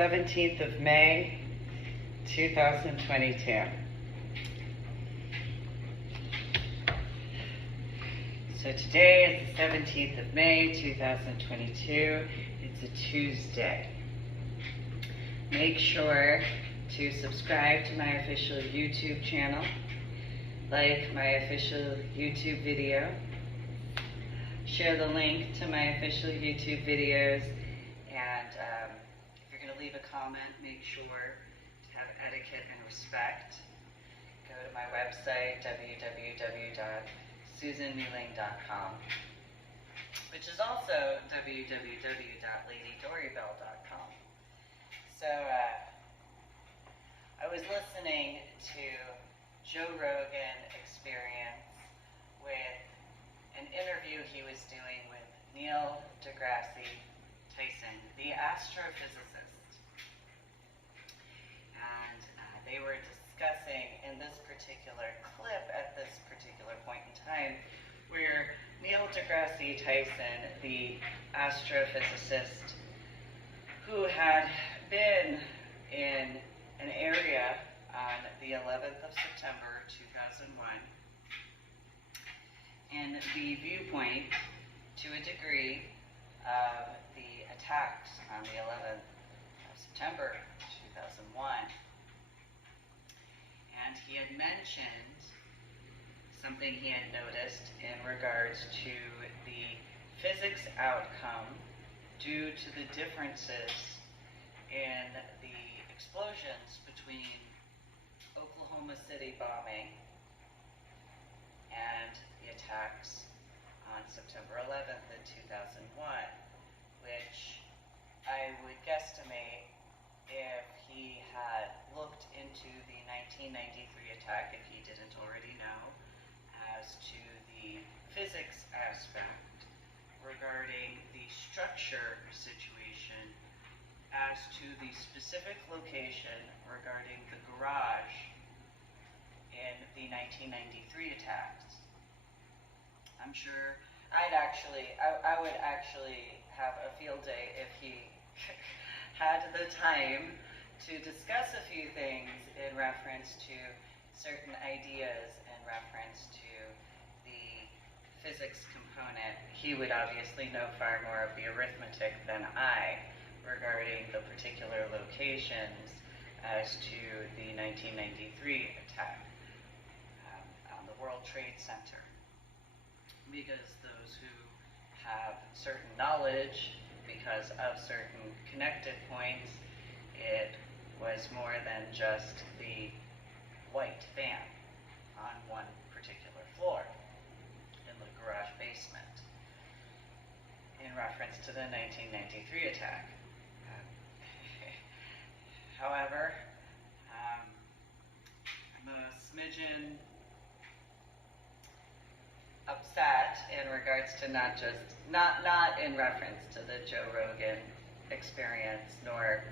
17th of May, 2022. So today is the 17th of May, 2022. It's a Tuesday. Make sure to subscribe to my official YouTube channel, like my official YouTube video, share the link to my official YouTube videos, and if you're going to leave a comment, make sure to have etiquette and respect. Go to my website, www.susanmuling.com, which is also www.ladydorybell.com. So I was listening to Joe Rogan Experience with an interview he was doing with Neil deGrasse Tyson, the astrophysicist. And they were discussing in this particular clip at this particular point in time where Neil deGrasse Tyson, the astrophysicist who had been in an area on the 11th of September 2001, and the viewpoint, to a degree, of the attacks on the 11th of September 2001. And he had mentioned something he had noticed in regards to the physics outcome due to the differences in the explosions between Oklahoma City bombing and the attacks on September 11th in 2001, which I would guesstimate, if he had looked into the 1993 attack, if he didn't already know, as to the physics aspect regarding the structure situation, as to the specific location regarding the garage in the 1993 attacks. I'm sure I would actually have a field day if he had the time to discuss a few things in reference to certain ideas in reference to the physics component. He would obviously know far more of the arithmetic than I regarding the particular locations as to the 1993 attack on the World Trade Center. Because those who have certain knowledge, because of certain connected points, it was more than just the white van on one particular floor in the garage basement in reference to the 1993 attack. However, I'm a smidgen upset in regards to not in reference to the Joe Rogan Experience nor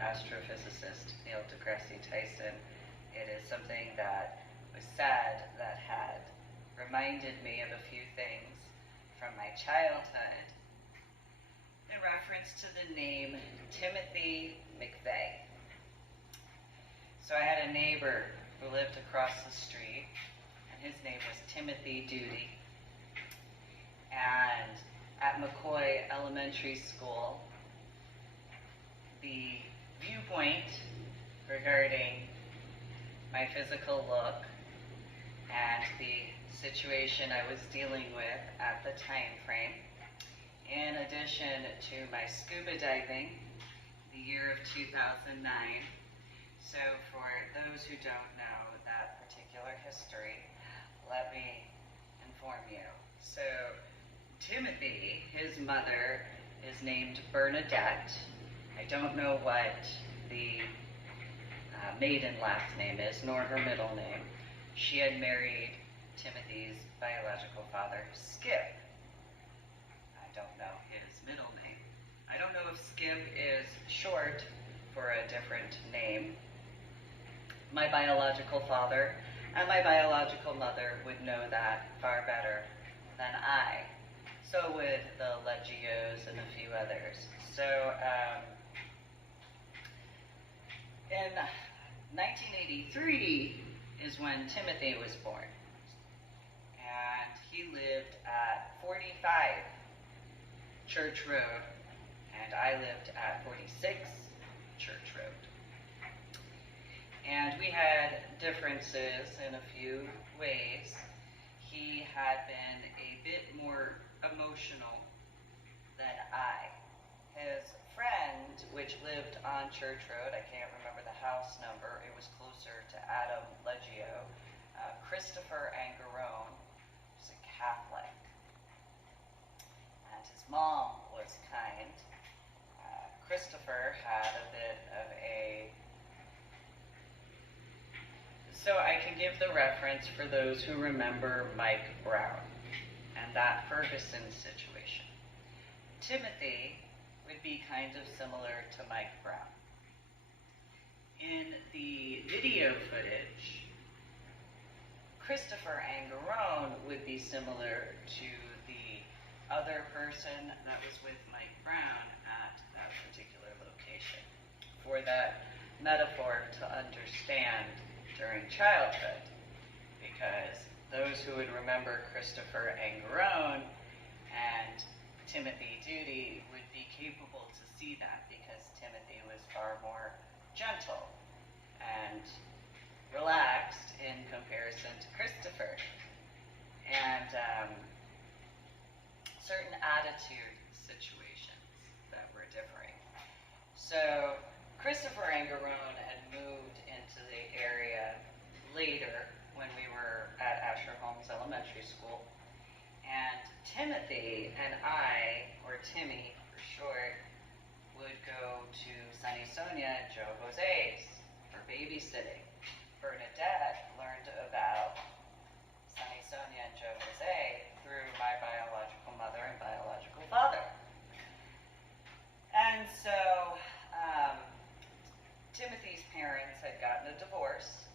astrophysicist Neil deGrasse Tyson. It is something that was sad, that had reminded me of a few things from my childhood in reference to the name Timothy McVeigh. So I had a neighbor who lived across the street, and his name was Timothy Duty. And at McCoy Elementary School, the viewpoint regarding my physical look and the situation I was dealing with at the time frame, in addition to my scuba diving, the year of 2009. So for those who don't know that particular history, let me inform you. So Timothy, his mother, is named Bernadette. I don't know what the maiden last name is, nor her middle name. She had married Timothy's biological father, Skip. I don't know his middle name. I don't know if Skip is short for a different name. My biological father and my biological mother would know that far better than I. So would the Leggios and a few others. So In 1983 is when Timothy was born, and he lived at 45 Church Road, and I lived at 46 Church Road. And we had differences in a few ways. He had been a bit more emotional than I. His friend, which lived on Church Road, I can't remember the house number, it was closer to Adam Leggio, Christopher Angarone, was a Catholic. And his mom was kind. Christopher had a bit of a... So I can give the reference for those who remember Mike Brown and that Ferguson situation. Timothy would be kind of similar to Mike Brown. In the video footage, Christopher Angarone would be similar to the other person that was with Mike Brown at that particular location. For that metaphor to understand during childhood, because those who would remember Christopher Angarone and Timothy Duty would be capable to see that, because Timothy was far more gentle and relaxed in comparison to Christopher, and certain attitude situations that were differing. So Christopher Angarone had moved into the area later when we were at Asher Holmes Elementary School, and Timothy and I, or Timmy for short, would go to Sunny Sonia and Joe Jose's for babysitting. Bernadette learned about Sunny Sonia and Joe Jose through my biological mother and biological father. And so Timothy's parents had gotten a divorce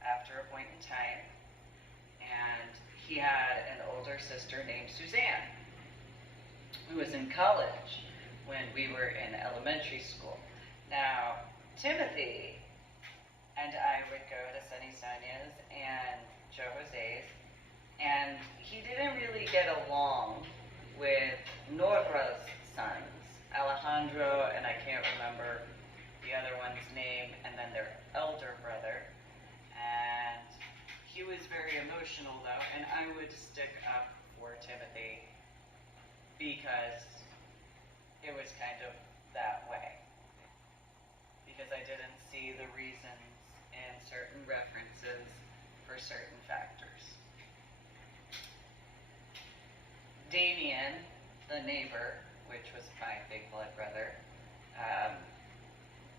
after a point in time, and he had an older sister named Suzanne, who was in college when we were in elementary school. Now, Timothy and I would go to Sunny Sonia's and Joe Jose's, and he didn't really get along with Nora's sons, Alejandro, and I can't remember the other one's name, and then their elder brother. And he was very emotional though, and I would stick up for Timothy because it was kind of that way. Because I didn't see the reasons in certain references for certain factors. Damien, the neighbor, which was my big blood brother,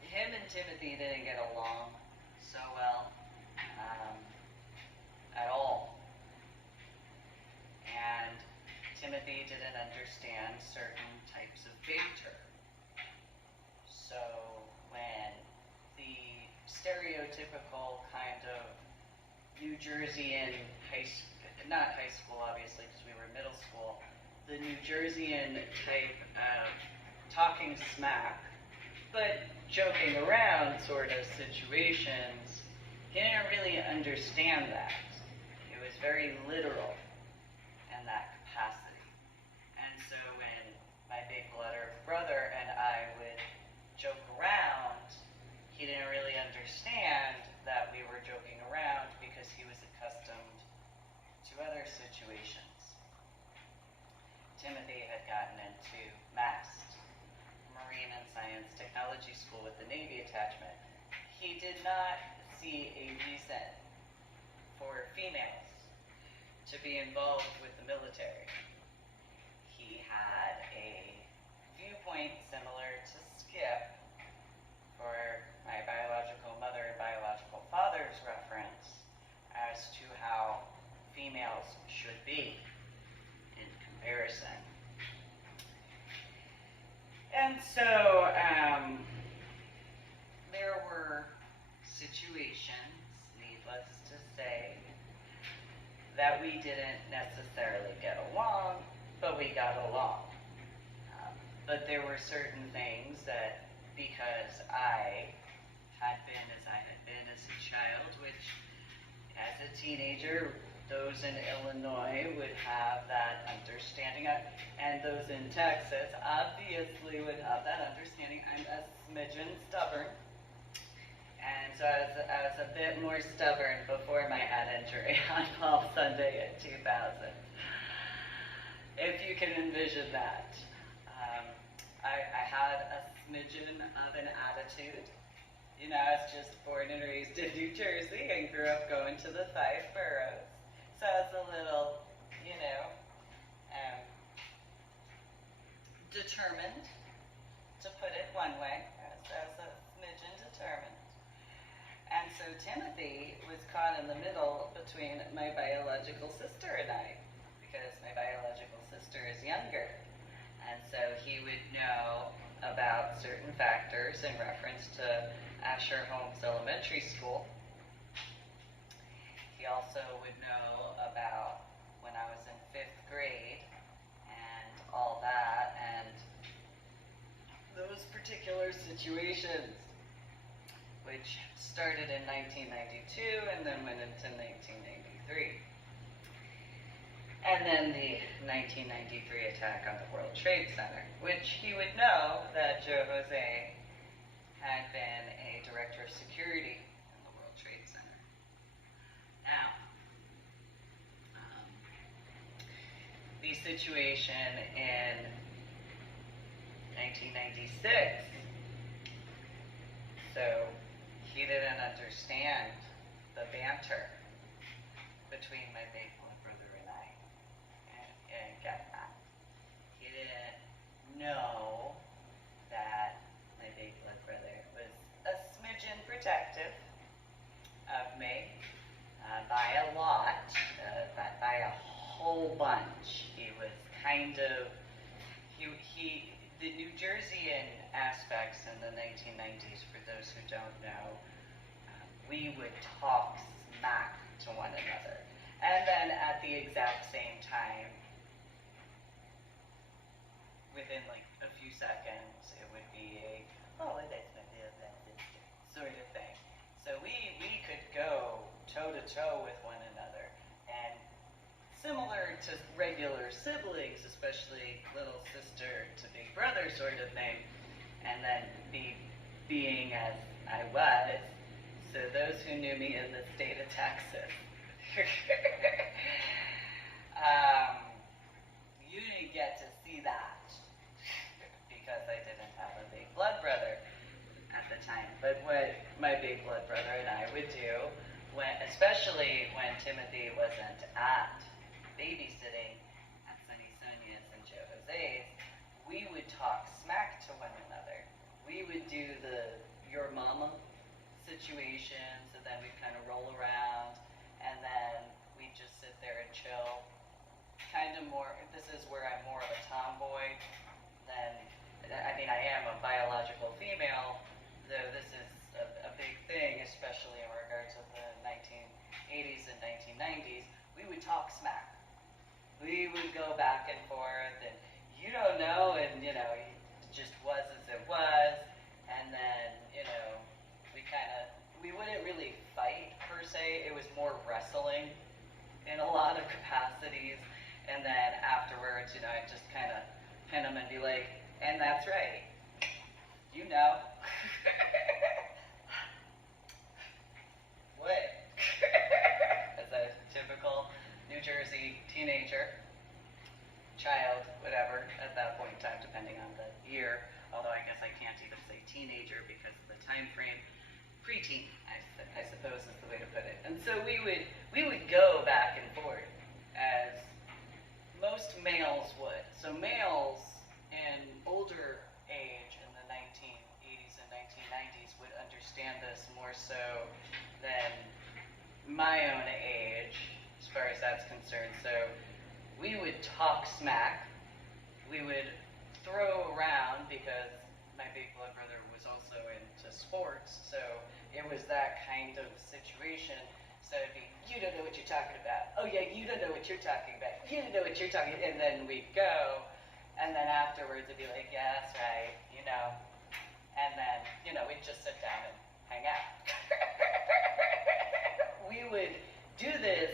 him and Timothy didn't get along so well at all. And Timothy didn't understand certain types of banter. So when the stereotypical kind of New Jerseyan not high school obviously because we were middle school, the New Jerseyan type of talking smack, but joking around sort of situations, he didn't really understand that. It was very literal in that capacity. And so when my big brother and I would joke around, he didn't really understand that we were joking around because he was accustomed to other situations. Timothy had gotten into MAST, Marine and Science Technology School with the Navy attachment. He did not see a reason for females to be involved with the military. He had a viewpoint similar to Skip for my biological mother and biological father's reference as to how females should be in comparison. And so there were situations, needless to say, that we didn't necessarily get along, but we got along. But there were certain things that, because I had been as I had been as a child, which as a teenager, those in Illinois would have that understanding, and those in Texas obviously would have that understanding. I'm a smidgen stubborn, and so I was a bit more stubborn before my head injury on Palm Sunday in 2000. If you can envision that. I had a smidgen of an attitude. You know, I was just born and raised in New Jersey and grew up going to the 5 boroughs. So I was a little, you know, determined, to put it one way. I was a smidgen determined. And so Timothy was caught in the middle between my biological sister and I, because my biological sister is younger. And so he would know about certain factors in reference to Asher Holmes Elementary School. He also would know about when I was in 5th grade and all that, and those particular situations, which started in 1992 and then went into 1993. And then the 1993 attack on the World Trade Center, which he would know that Joe Jose had been a director of security in the World Trade Center. Now, the situation in 1996, so he didn't understand the banter between my big blood brother and I. And get that. He didn't know that my big blood brother was a smidgen protective of me by a lot, by a whole bunch. He was kind of, the New Jerseyan aspects in the 1990s, for those who don't know, we would talk smack to one another. And then at the exact same time, within like a few seconds, it would be a, oh, that's my sister, sort of thing. So we could go toe-to-toe with one another. And similar to regular siblings, especially little sister to big brother sort of thing, and then being as I was, so those who knew me in the state of Texas, you didn't get to see that because I didn't have a big blood brother at the time. But what my big blood brother and I would do, especially when Timothy wasn't at babysitting at Sunny Sonia's and Joe Jose's, we would talk smack to one another. We would do the your mama situations, and then we'd kind of roll around, and then we'd just sit there and chill. Kind of more, this is where I'm more of a tomboy than, I mean, I am a biological female, though this is a big thing, especially in regards of the 1980s and 1990s. We would talk smack. We would go back and forth, and you don't know, and, you know, it just was as it was, and then, you know, we wouldn't really fight, per se. It was more wrestling in a lot of capacities, and then afterwards, you know, I'd just kind of pin them and be like, and that's right, you know. What? As a typical New Jersey teenager, child, whatever, at that point in time, depending on the year, although I guess I can't even say teenager because of the time frame, preteen, I suppose is the way to put it. And so we would go back and forth, as most males would. So males in older age in the 1980s and 1990s would understand this more so than my own age, as far as that's concerned. So we would talk smack. We would throw around, because my big blood brother was also into sports, so it was that kind of situation. So it'd be, you don't know what you're talking about. Oh yeah, you don't know what you're talking about. You don't know what you're talking about. And then we'd go, and then afterwards it'd be like, yeah, that's right, you know. And then, you know, we'd just sit down and hang out. We would do this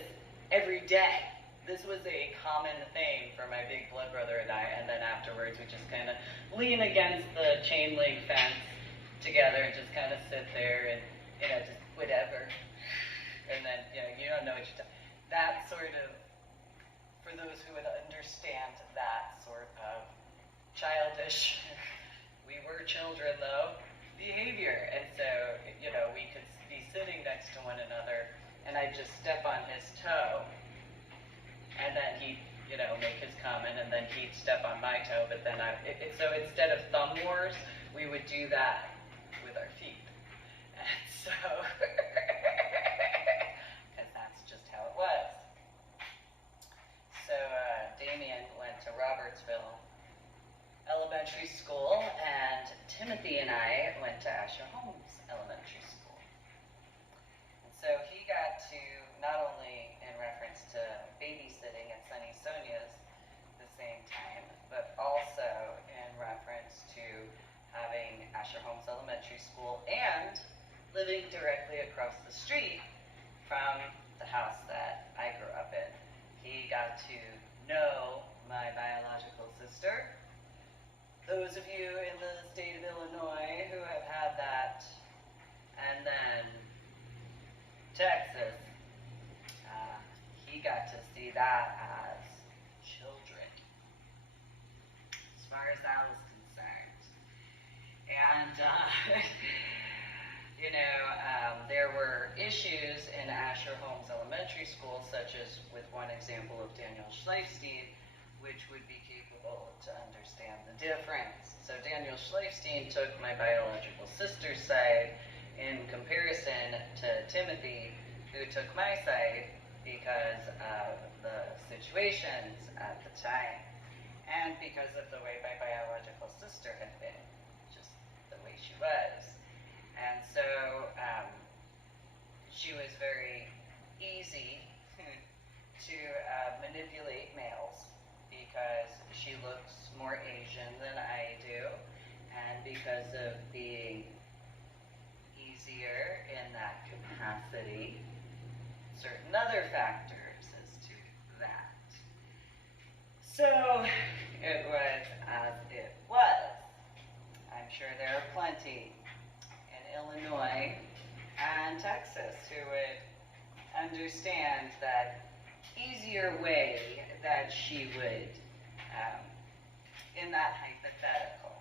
every day. This was a common thing for my big blood brother and I, and then afterwards we just kind of lean against the chain link fence together and just kind of sit there and, just whatever. And then, you don't know what you're talking. That sort of, for those who would understand that sort of childish, we were children though, behavior. And so, we could be sitting next to one another and I'd just step on his toe and then he'd, make his comment and then he'd step on my toe, but then so instead of thumb wars, we would do that with our feet. And so, because that's just how it was. So, Damien went to Robertsville Elementary School, and Timothy and I went to Asher Holmes Elementary School. And so he got to, not only in reference to babysitting at Sunny Sonia's the same time, but also in reference to having Asher Holmes Elementary School and living directly across the street from the house that I grew up in. He got to know my biological sister. Those of you in the state of Illinois who have had that, and then Texas, he got to see that as children, as far as I was concerned. And, there were issues in Asher Holmes Elementary School, such as with one example of Daniel Schleifstein, which would be capable to understand the difference. So Daniel Schleifstein took my biological sister's side in comparison to Timothy, who took my side because of the situations at the time and because of the way my biological sister had been, just the way she was. And so she was very easy to manipulate males because she looks more Asian than I do, and because of being easier in that capacity, certain other factors as to that. So it was as it was. I'm sure there are plenty in Illinois and Texas who would understand that easier way that she would, in that hypothetical,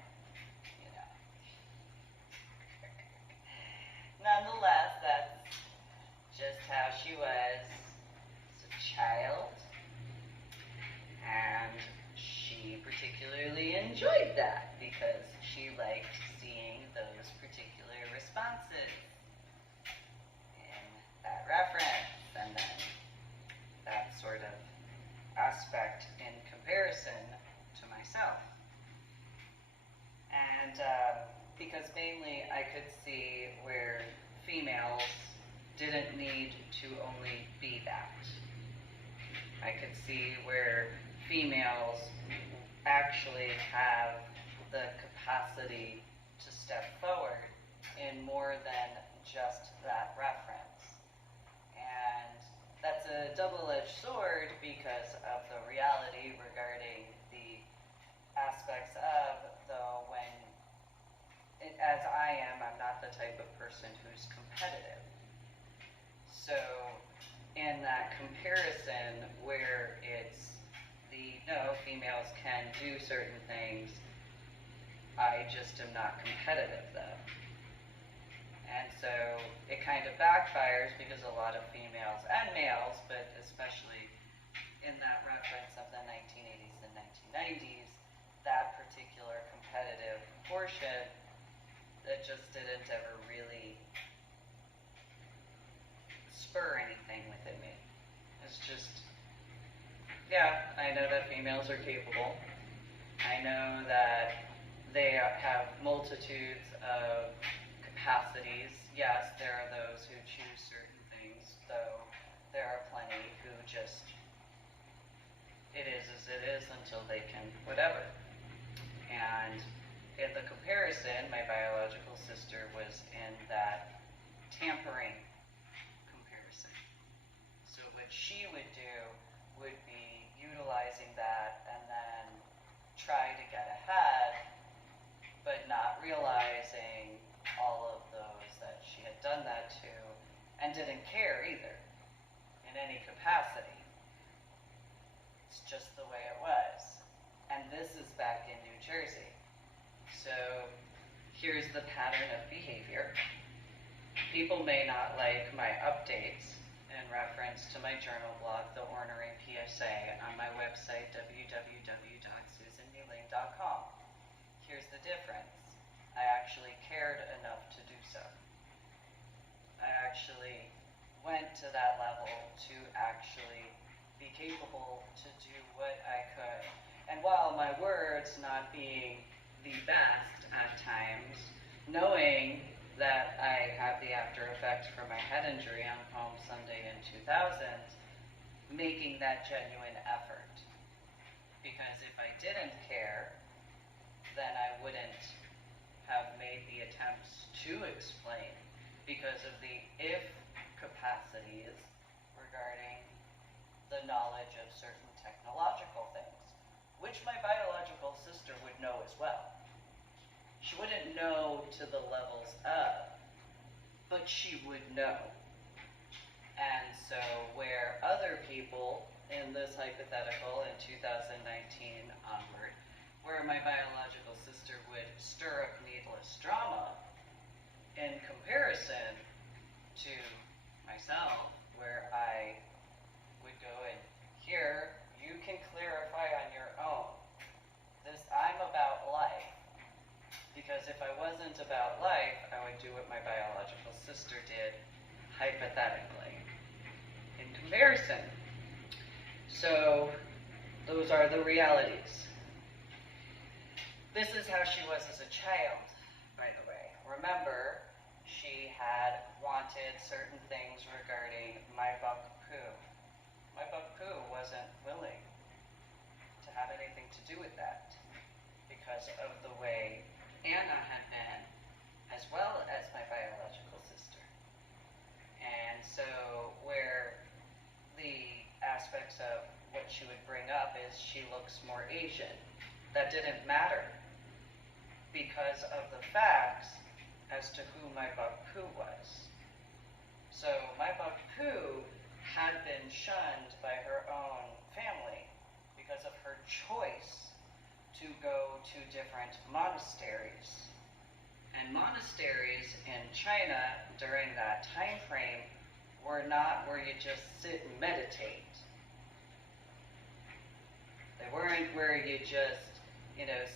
Nonetheless, that's just how she was as a child, and she particularly enjoyed that because she liked seeing those particular responses in that reference, and then that sort of aspect in comparison to myself. And because mainly I could see where females didn't need to only be that. I could see where females actually have the capacity to step forward in more than just that reference. And that's a double-edged sword because of the reality regarding the aspects of when, as I am, I'm not the type of person who's competitive. So in that comparison where it's no, females can do certain things, I just am not competitive though. And so it kind of backfires because a lot of females and males, but especially in that reference of the 1980s and 1990s, that particular competitive portion that just didn't ever really spur anything within me. It's just, yeah, I know that females are capable. I know that they have multitudes of capacities. Yes, there are those who choose certain things, though there are plenty who just, it is as it is until they can whatever. And in the comparison, my biological sister was in that tampering comparison. So what she would do would be utilizing that and then try to get ahead, but not realizing all of those that she had done that to, and didn't care either in any capacity. It's just the way it was. And this is back in New Jersey. So here's the pattern of behavior. People may not like my updates in reference to my journal blog, The Ornery PSA, on my website, www.susanmuling.com. Here's the difference. I actually cared enough to do so. I actually went to that level to actually be capable to do what I could. And while my words not being the best at times, knowing that I have the after effects from my head injury on Palm Sunday in 2000, making that genuine effort. Because if I didn't care, then I wouldn't have made the attempts to explain, because of the if capacities regarding the knowledge of certain technological things, which my biological sister would know as well. She wouldn't know to the levels of, but she would know. And so where other people in this hypothetical in 2019 onward, where my biological sister would stir up needless drama, in comparison to myself, where I would go and here, you can clarify on your own. This, I'm about life. Because if I wasn't about life, I would do what my biological sister did, hypothetically, in comparison. So, those are the realities. This is how she was as a child, by the way. Remember, she had wanted certain things regarding my buck poo. My buck poo wasn't willing to have anything to do with that because of the way Anna had been, as well as my biological sister. And so where the aspects of what she would bring up is she looks more Asian. That didn't matter because of the facts as to who my buck poo was. So my buck poo had been shunned by her own family because of her choice to go to different monasteries. And monasteries in China during that time frame were not where you just sit and meditate. They weren't where you just,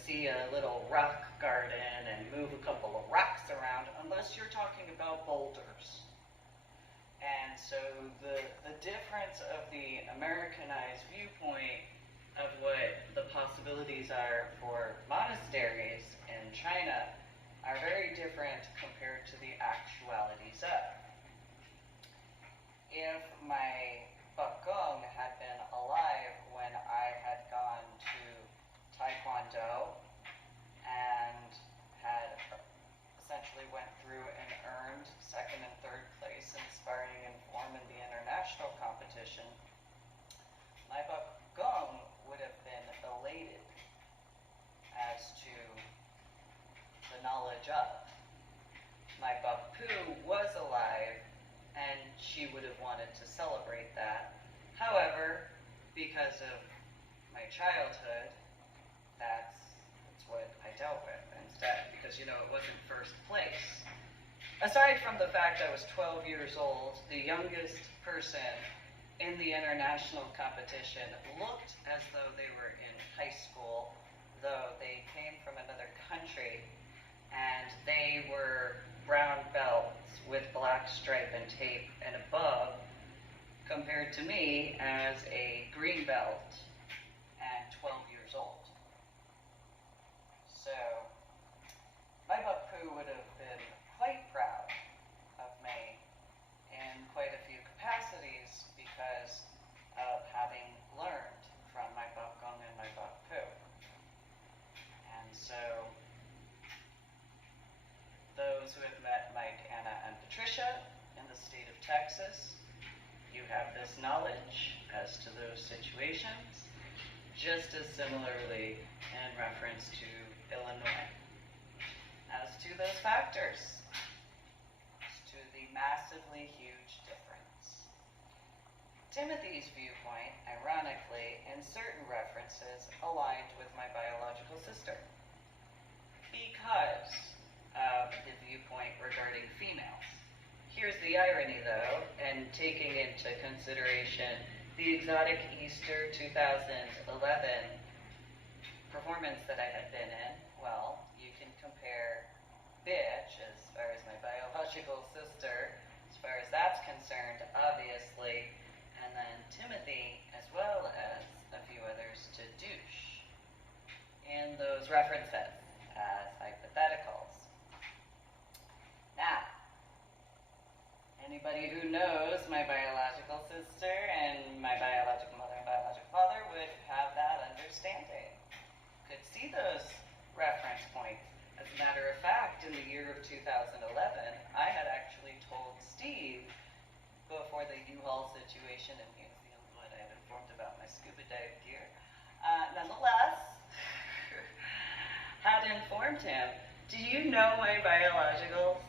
see a little rock garden and move a couple of rocks around, unless you're talking about boulders. And so the difference of the Americanized viewpoint of what the possibilities are for monasteries in China are very different compared to the actualities of. If my Bok Gong had been alive when I had gone to Taekwondo and had essentially went through and earned second and third place in sparring and form in the international competition, my Bok Gong would have been elated as to the knowledge of. My Bok Poo was alive, and she would have wanted to celebrate that. However, because of my childhood, that's what I dealt with instead, because it wasn't first place. Aside from the fact I was 12 years old, the youngest person in the international competition looked as though they were in high school, though they came from another country, and they were brown belts with black stripe and tape and above, compared to me as a green belt and 12 years old. So, my Bok Poo would have been quite proud of me in quite a few capacities because of having learned from my Bok Gong and my Bok Poo. And so, those who have met Mike, Anna, and Patricia Texas, you have this knowledge as to those situations, just as similarly in reference to Illinois. As to those factors, as to the massively huge difference. Timothy's viewpoint, ironically, in certain references, aligned with my biological sister because of the viewpoint regarding females. Here's the irony, though, and taking into consideration the Exotic Easter 2011 performance that I had been in, well, you can compare bitch, as far as my biological sister, as far as that's concerned, obviously, and then Timothy, as well as a few others, to douche in those references as hypotheticals. Now, anybody who knows my biological sister and my biological mother and biological father would have that understanding. Could see those reference points. As a matter of fact, in the year of 2011, I had actually told Steve before the U-Haul situation, and he was the only one I had informed about my scuba dive gear. Nonetheless, had informed him, do you know my biologicals?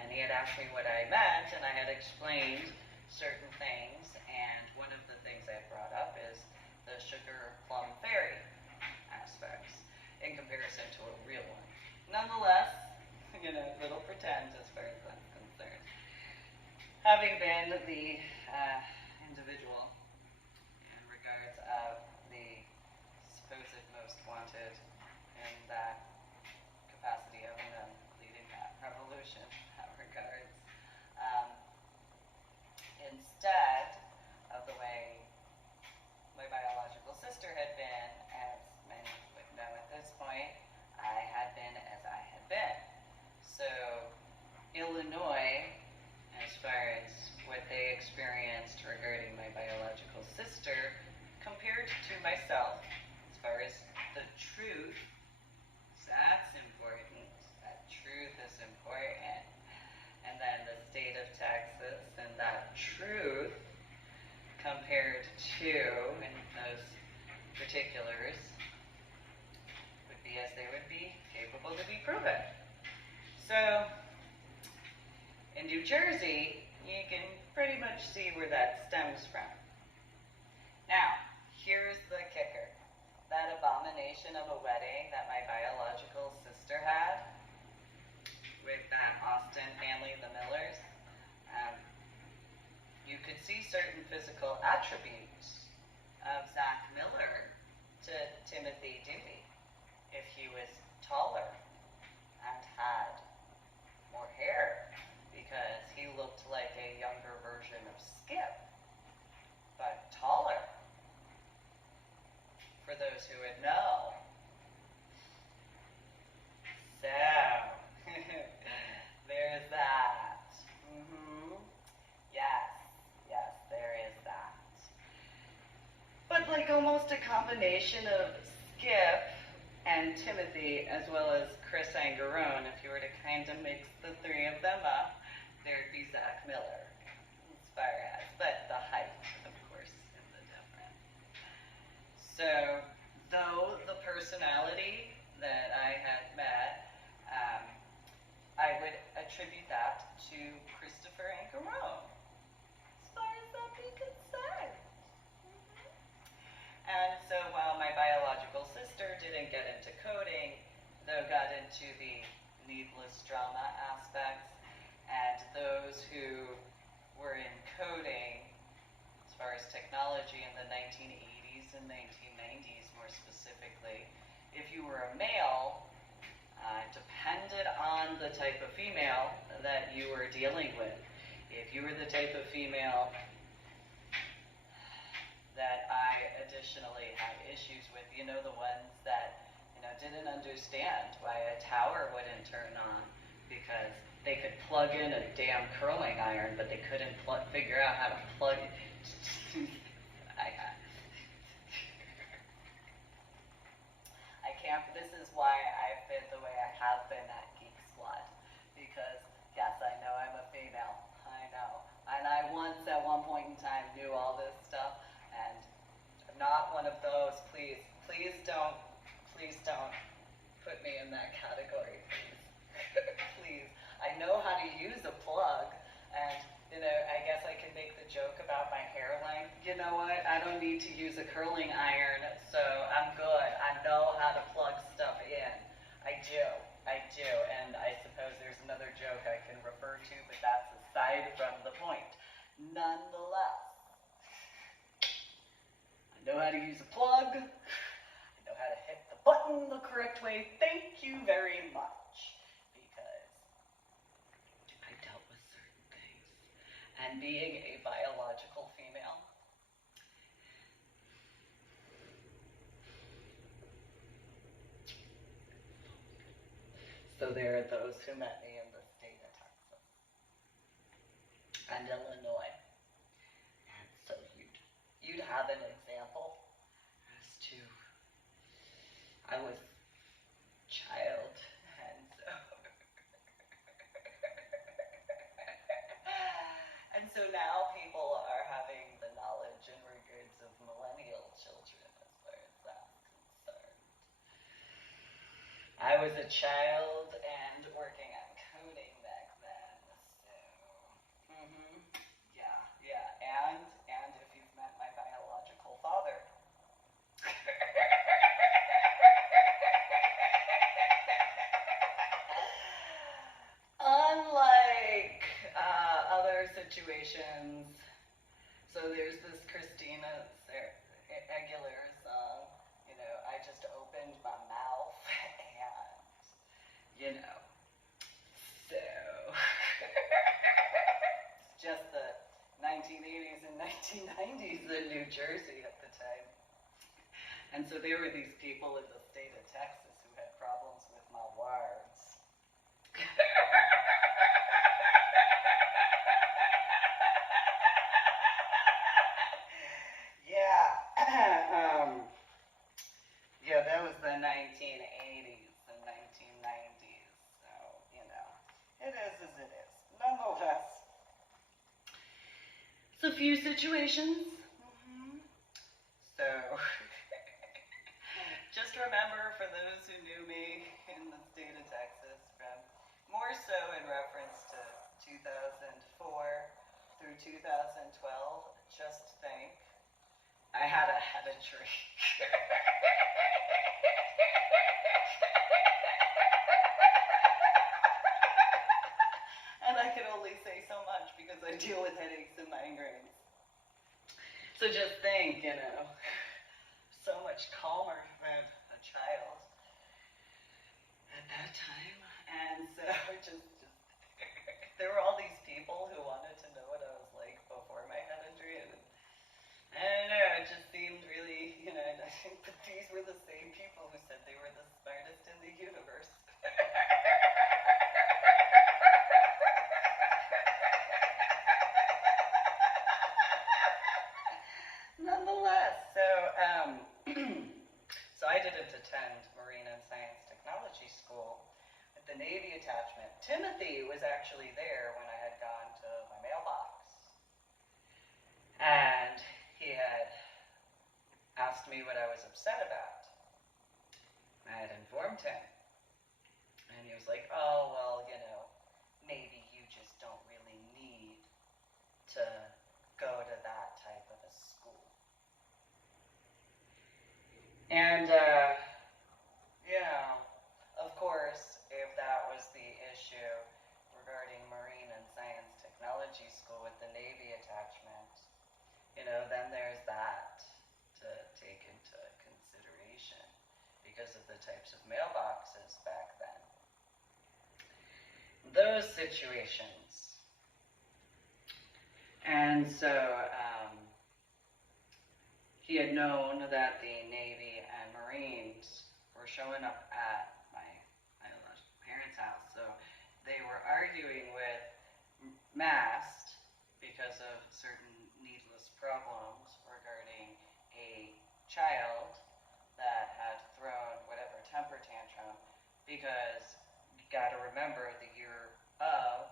And he had asked me what I meant, and I had explained certain things, and one of the things I brought up is the sugar plum fairy aspects in comparison to a real one. Nonetheless, little pretend as far as I'm concerned. Having been the individual in regards of the supposed most wanted in that capacity of them leading that revolution in that regards, instead of the way my biological sister had been, as many would know at this point, I had been as I had been. So, Illinois, as far as what they experienced regarding my biological sister, compared to myself, as far as the truth, that's important, that truth is important, and then the state of Texas, and that truth compared to, in those particulars, would be as they would be capable to be proven. So, in New Jersey, you can pretty much see where that stems from. Now, here's the kicker. That abomination of a wedding that my biological sister had with that Austin family, the Millers, you could see certain physical attributes of Zach Miller to Timothy Doody. If he was taller and had more hair, because he looked like a younger version of Skip, but taller. For those who would know. So, there's that. Yes, there is that. But like almost a combination of Skip and Timothy, as well as Chris Angarone, if you were to kind of mix the three of them up, there'd be Zach Miller, as far as, but the height, of course, is the difference. So, though the personality that I had met, I would attribute that to Christopher Angarone, as far as that be concerned. And so while my biological sister didn't get into coding, though got into the needless drama aspects, and those who were in coding, as far as technology in the 1980s and 1990s more specifically, if you were a male, depended on the type of female that you were dealing with. If you were the type of female that I additionally had issues with, the ones that, didn't understand why a tower wouldn't turn on because they could plug in a damn curling iron, but they couldn't figure out how to plug it. I can't, this is why I've been the way I have been at Geek Squad, because yes, I know I'm a female, I know, and one of those. Please don't put me in that category, please. Please. I know how to use a plug, and, I guess I can make the joke about my hair length. You know what? I don't need to use a curling iron, so I'm good. I know how to plug stuff in. I do, and I suppose there's another joke I can refer to, but that's aside from the point. Nonetheless, I know how to use a plug. I know how to hit the button the correct way. Thank you very much, because I dealt with certain things. And being a biological female, so there are those who met me in the state of Texas and Illinois. And so you'd have an example as to, I was child, and so and so now people are having the knowledge and regards of millennial children as far as that's concerned. I was a child and working on coding back then, so, yeah, and if you've met my biological father, unlike other situations, so there's this Christina Aguilera song, I just opened my mouth and, so, it's just the 1980s and 1990s in New Jersey at the time. And so there were these people in the state of Texas who had problems with my words. Yeah, that was the 1980s and 1990s, so, it is as it is. Nonetheless, it's a few situations. So, just remember, for those who knew me in the state of Texas, from more so in reference to 2004 through 2012, just think, I had a headetry. And I can only say so much because I deal with headaches and migraines. So just think, so much calmer than a child at that time. And so just there were all these people who wanted to know what I was like before my headetry, and I don't know, it just seemed really, and I think that these were the same people who said they were the smartest in the universe. Nonetheless, so I didn't attend Marine and Science Technology School with the Navy attachment. Timothy was actually there when I had gone to my mailbox. And he had asked me what I was upset about. I had informed him. And he was like, oh, well, maybe you just don't really need to go to that type of a school. And, of course, if that was the issue regarding Marine and Science Technology School with the Navy attachment, then there's that to take into consideration because of the types of mailboxes back then. Those situations. And so, he had known that the Navy and Marines were showing up at my parents' house. So they were arguing with Mast because of certain needless problems regarding a child that had thrown whatever temper tantrum, because you got to remember the year of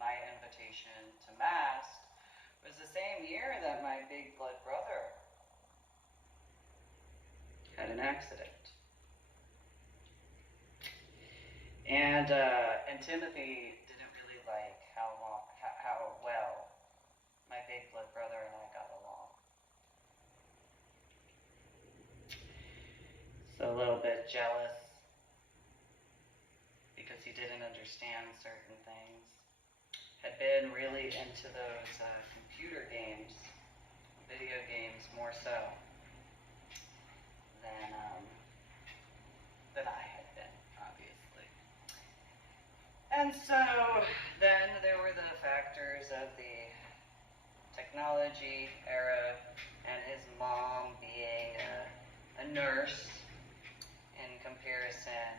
my invitation to Mast was the same year that my big blood brother had an accident. And Timothy didn't really like how well my big blood brother and I got along. So a little bit jealous because he didn't understand certain things. Had been really into those computer games, video games more so than I had been, obviously. And so then there were the factors of the technology era and his mom being a nurse in comparison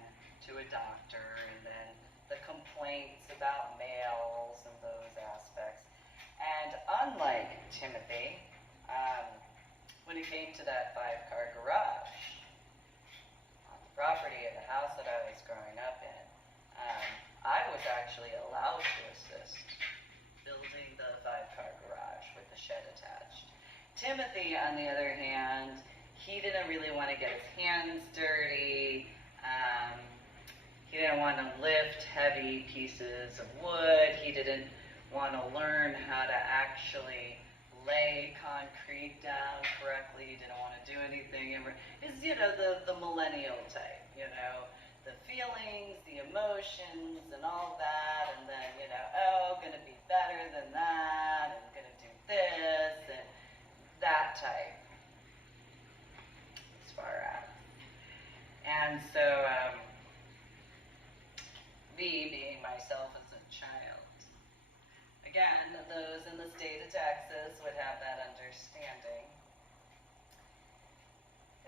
to a doctor, and then the complaints about males and those aspects. And unlike Timothy, when it came to that 5-car garage on the property of the house that I was growing up in, I was actually allowed to assist building the 5-car garage with the shed attached. Timothy, on the other hand, he didn't really want to get his hands dirty. He didn't want to lift heavy pieces of wood. He didn't want to learn how to actually lay concrete down correctly. He didn't want to do anything. It's, the millennial type, the feelings, the emotions, and all that, and then, gonna be better than that, and gonna do this, and that type, as far as. And so, me being myself as a child, again, those in the state of Texas would have that understanding.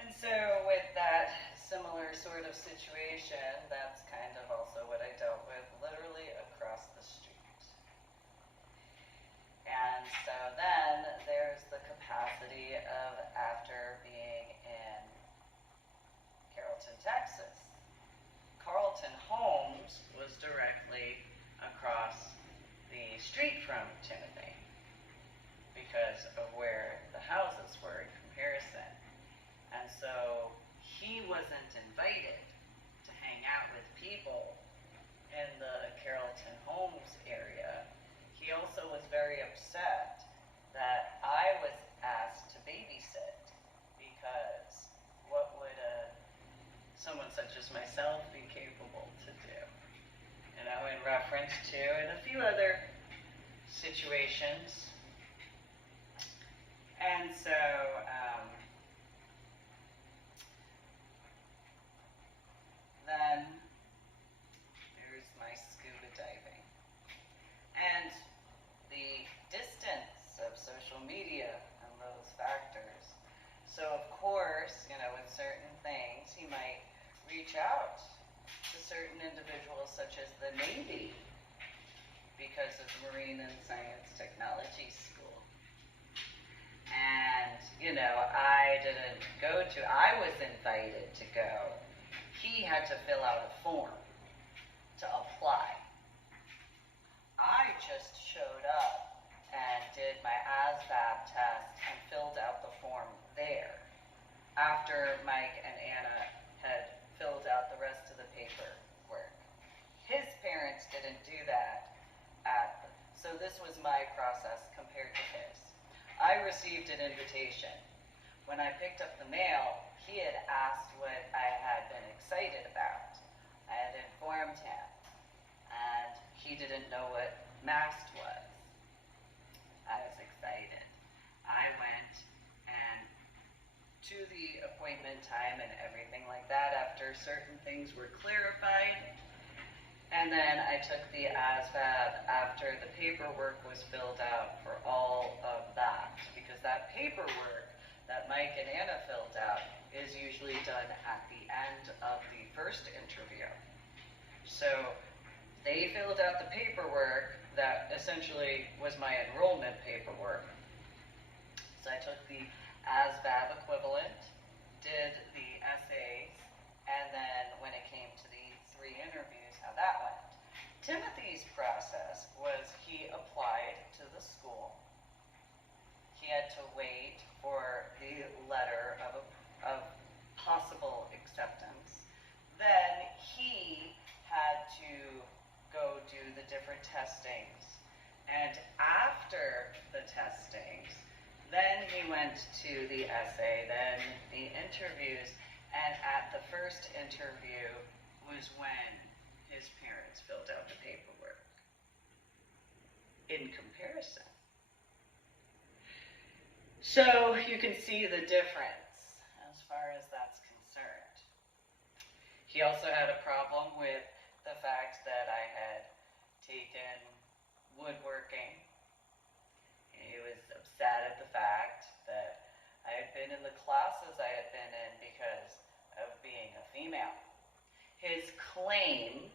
And so with that similar sort of situation, that's kind of also what I dealt with literally across the street. And so then there's the capacity of, after being in Carrollton, Texas, Carlton Homes was directly across the street from Timothy because of where the houses were in comparison. And so he wasn't invited to hang out with people in the Carrollton Homes area. He also was very upset that I was asked to babysit, because what would someone such as myself be capable to do? In reference to, and a few other situations. And so, then there's my scuba diving. And the distance of social media and those factors. So of course, with certain things, he might reach out to certain individuals such as the Navy because of Marine and Science Technology School. And, I didn't go to, I was invited to go. He had to fill out a form to apply. I just showed up and did my ASVAB test and filled out the form there, after Mike and Anna had filled out the rest of the paperwork. His parents didn't do that, so this was my process compared to his. I received an invitation. When I picked up the mail, he had asked what I had been excited about. I had informed him, and he didn't know what MAST was. I was excited. I went and to the appointment time and everything like that after certain things were clarified. And then I took the ASVAB after the paperwork was filled out for all of that, because that paperwork that Mike and Anna filled out is usually done at the end of the first interview. So they filled out the paperwork that essentially was my enrollment paperwork. So I took the ASVAB equivalent, did the essays, and then when it came to the 3 interviews, how that went. Timothy's process was he applied to the school. He had to wait for the letter of testings. And after the testings, then he went to the essay, then the interviews, and at the first interview was when his parents filled out the paperwork. In comparison. So you can see the difference as far as that's concerned. He also had a problem with the fact that I had taken woodworking. He was upset at the fact that I had been in the classes I had been in because of being a female. His claim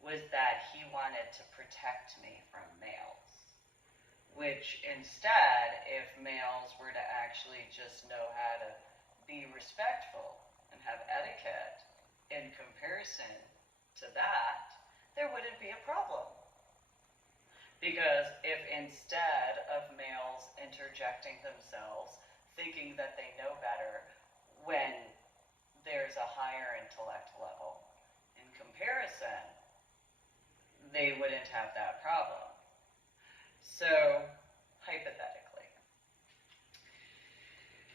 was that he wanted to protect me from males, which instead, if males were to actually just know how to be respectful and have etiquette in comparison to that, there wouldn't be a problem. Because if instead of males interjecting themselves, thinking that they know better when there's a higher intellect level, in comparison, they wouldn't have that problem. So, hypothetically.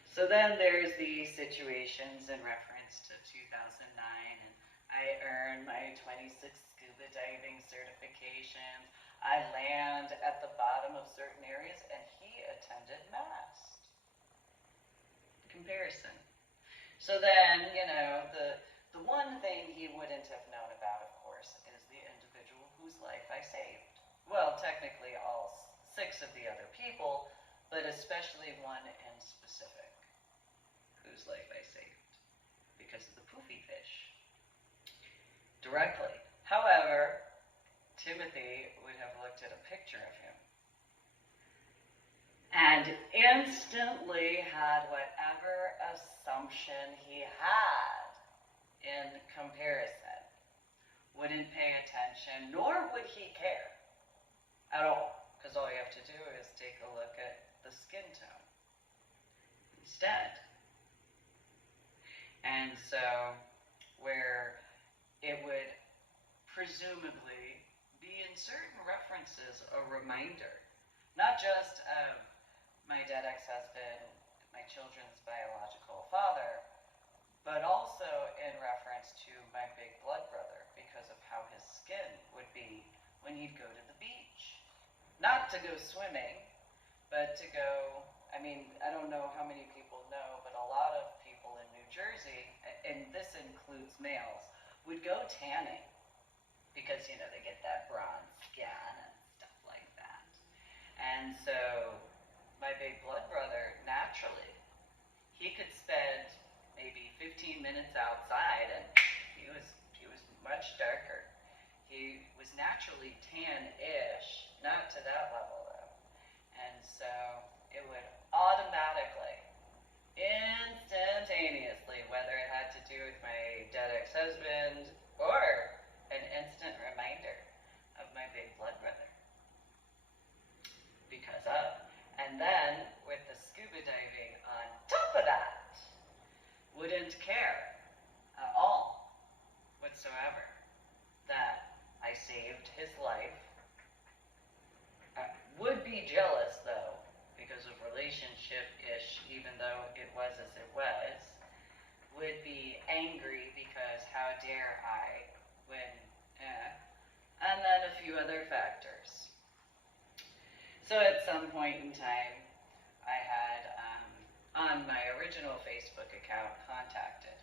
So then there's the situations in reference to 2009, and I earned my 26 scuba diving certifications. I land at the bottom of certain areas, and he attended mast. Comparison. So then, the one thing he wouldn't have known about, of course, is the individual whose life I saved. Well, technically all 6 of the other people, but especially one in specific, whose life I saved, because of the poofy fish. Directly. However, Timothy would have looked at a picture of him and instantly had whatever assumption he had in comparison. Wouldn't pay attention, nor would he care at all, because all you have to do is take a look at the skin tone instead. And so, where it would presumably be in certain references a reminder, not just of my dead ex-husband, my children's biological father, but also in reference to my big blood brother, because of how his skin would be when he'd go to the beach. Not to go swimming, but to go, I don't know how many people know, but a lot of people in New Jersey, and this includes males, would go tanning. Because, they get that bronze skin and stuff like that. And so, my big blood brother, naturally, he could spend maybe 15 minutes outside, and he was much darker. He was naturally tan-ish, not to that level though. And so, it would automatically, instantaneously, whether it had to do with my dead ex-husband or an instant reminder of my big blood brother. Because of. And then, with the scuba diving on top of that, wouldn't care at all whatsoever that I saved his life. Would be jealous, though, because of relationship-ish, even though it was as it was. Would be angry because how dare I, and then a few other factors. So at some point in time, I had, on my original Facebook account, contacted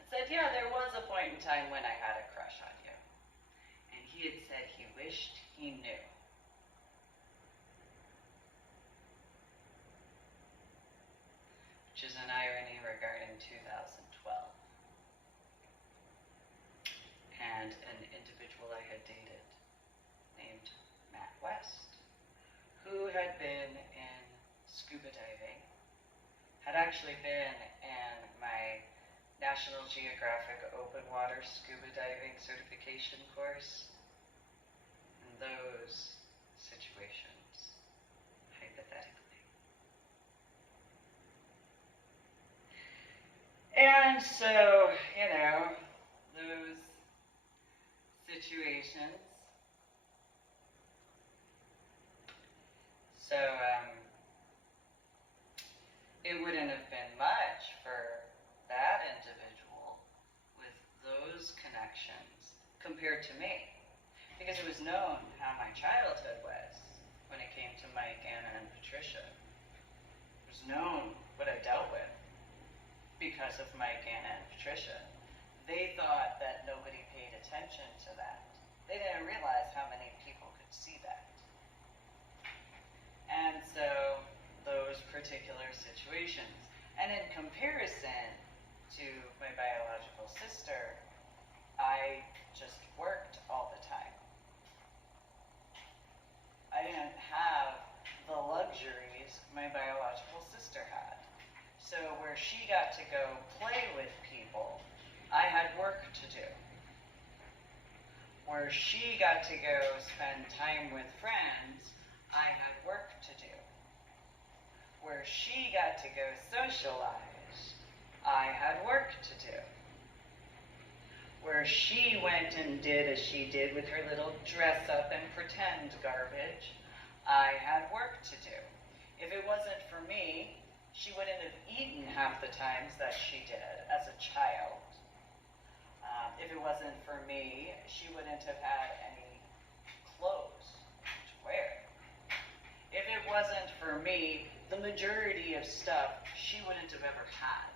and said, yeah, there was a point in time when I had a crush on you. And he had said he wished he knew. Which is an irony regarding 2012. And an individual I had dated named Matt West, who had been in scuba diving, had actually been in my National Geographic Open Water Scuba Diving Certification course. In those situations, hypothetically. And so, those situations So, it wouldn't have been much for that individual with those connections compared to me. Because it was known how my childhood was when it came to Mike, Anna, and Patricia. It was known what I dealt with because of Mike, Anna, and Patricia. They thought that nobody paid attention to that. They didn't realize how many people could see that. And so, those particular situations. And in comparison to my biological sister, I just worked all the time. I didn't have the luxuries my biological sister had. So where she got to go play with people, I had work to do. Where she got to go spend time with friends, I had work to do. Where she got to go socialize, I had work to do. Where she went and did as she did with her little dress up and pretend garbage, I had work to do. If it wasn't for me, she wouldn't have eaten half the times that she did as a child. If it wasn't for me, she wouldn't have had any clothes to wear. If it wasn't for me, the majority of stuff she wouldn't have ever had.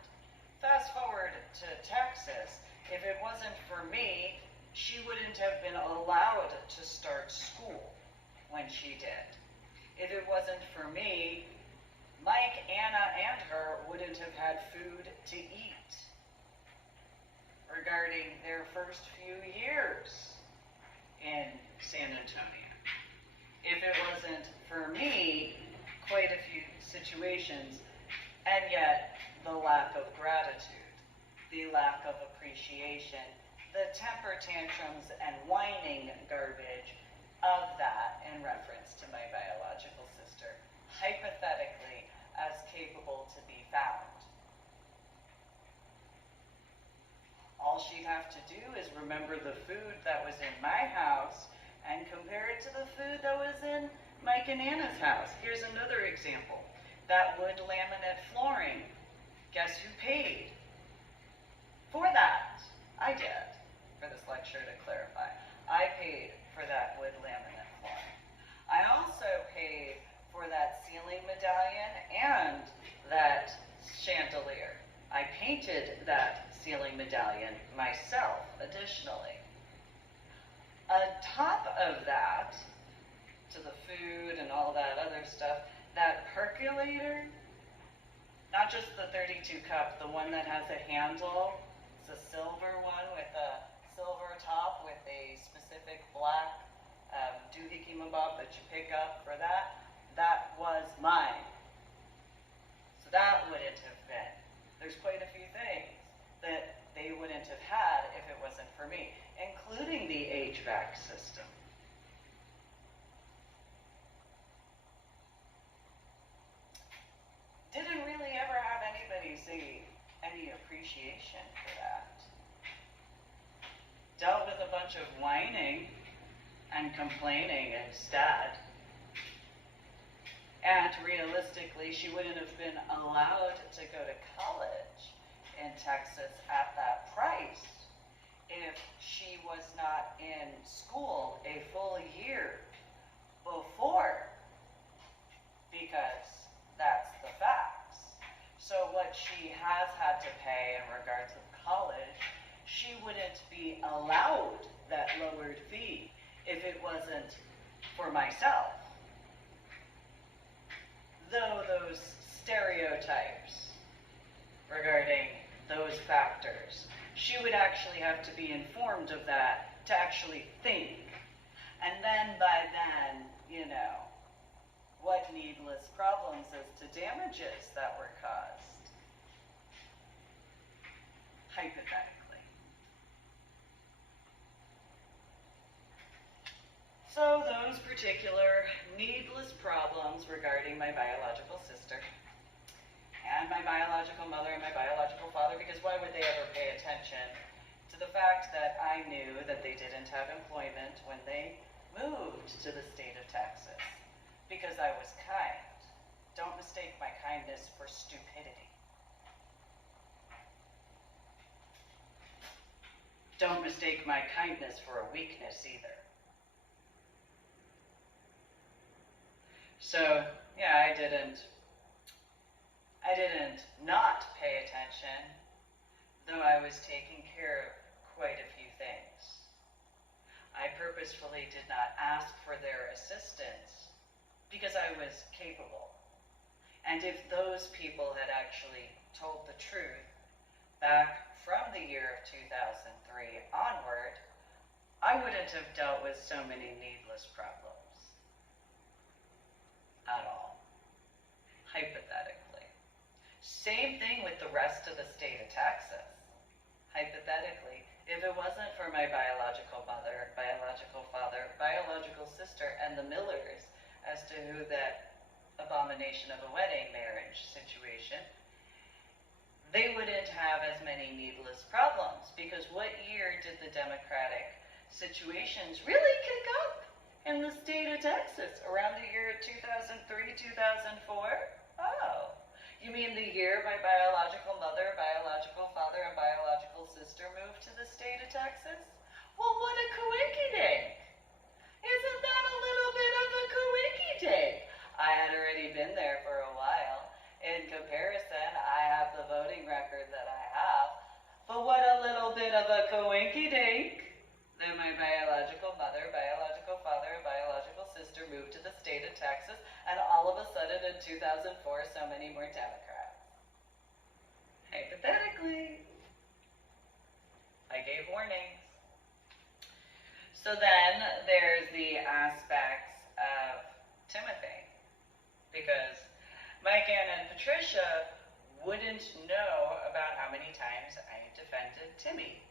Fast forward to Texas, if it wasn't for me, she wouldn't have been allowed to start school when she did. If it wasn't for me, Mike, Anna, and her wouldn't have had food to eat regarding their first few years in San Antonio. If it wasn't for me, quite a few situations, and yet the lack of gratitude, the lack of appreciation, the temper tantrums and whining garbage of that in reference to my biological sister, hypothetically as capable to be found. All she'd have to do is remember the food that was in my house and compare it to the food that was in Mike and Anna's house. Here's another example. That wood laminate flooring. Guess who paid for that? I did, for this lecture to clarify. I paid for that wood laminate flooring. I also paid for that ceiling medallion and that chandelier. I painted that ceiling medallion myself, additionally. On top of that, to the food and all that other stuff, that percolator, not just the 32 cup, the one that has a handle, it's a silver one with a silver top with a specific black doohickey mabob that you pick up for that, that was mine. So that wouldn't have been. There's quite a few things that they wouldn't have had if it wasn't for me, including the HVAC system. Didn't really ever have anybody say any appreciation for that. Dealt with a bunch of whining and complaining instead. And realistically, she wouldn't have been allowed to go to college in Texas at that price if she was not in school a full year before, because that's the facts. So what she has had to pay in regards to college, she wouldn't be allowed that lowered fee if it wasn't for myself. Though those stereotypes regarding those factors, she would actually have to be informed of that to actually think. And then by then, what needless problems as to damages that were caused. Hypothetically. So those particular needless problems regarding my biological sister and my biological mother and my biological father, because why would they ever pay attention to the fact that I knew that they didn't have employment when they moved to the state of Texas? because I was kind. Don't mistake my kindness for stupidity. Don't mistake my kindness for a weakness either. So, yeah, I didn't not pay attention, though I was taking care of quite a few things. I purposefully did not ask for their assistance because I was capable. And if those people had actually told the truth back from the year of 2003 onward, I wouldn't have dealt with so many needless problems at all, hypothetically. Same thing with the rest of the state of Texas. Hypothetically, if it wasn't for my biological mother, biological father, biological sister, and the Millers as to who that abomination of a wedding marriage situation, they wouldn't have as many needless problems, because what year did the Democratic situations really kick up in the state of Texas? Around the year 2003, 2004? Oh. You mean the year my biological mother, biological father, and biological sister moved to the state of Texas? Well, what a coinky-dink! Isn't that a little bit of a coinky-dink? I had already been there for a while. In comparison, I have the voting record that I have. But what a little bit of a coinky-dink that my biological mother, biological father, and biological sister moved to the state of Texas, and all of a sudden in 2004, so many more Democrats. Hypothetically, I gave warnings. So then there's the aspects of Timothy, because Mike, Ann, and Patricia wouldn't know about how many times I defended Timmy.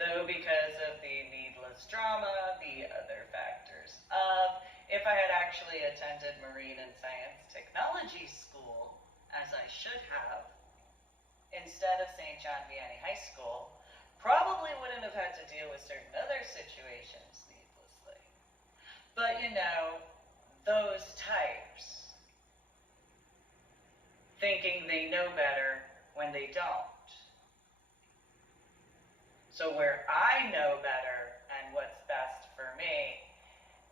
Though because of the needless drama, the other factors of, if I had actually attended Marine and Science Technology School, as I should have, instead of St. John Vianney High School, probably wouldn't have had to deal with certain other situations needlessly. But you know, those types, thinking they know better when they don't. So where I know better and what's best for me,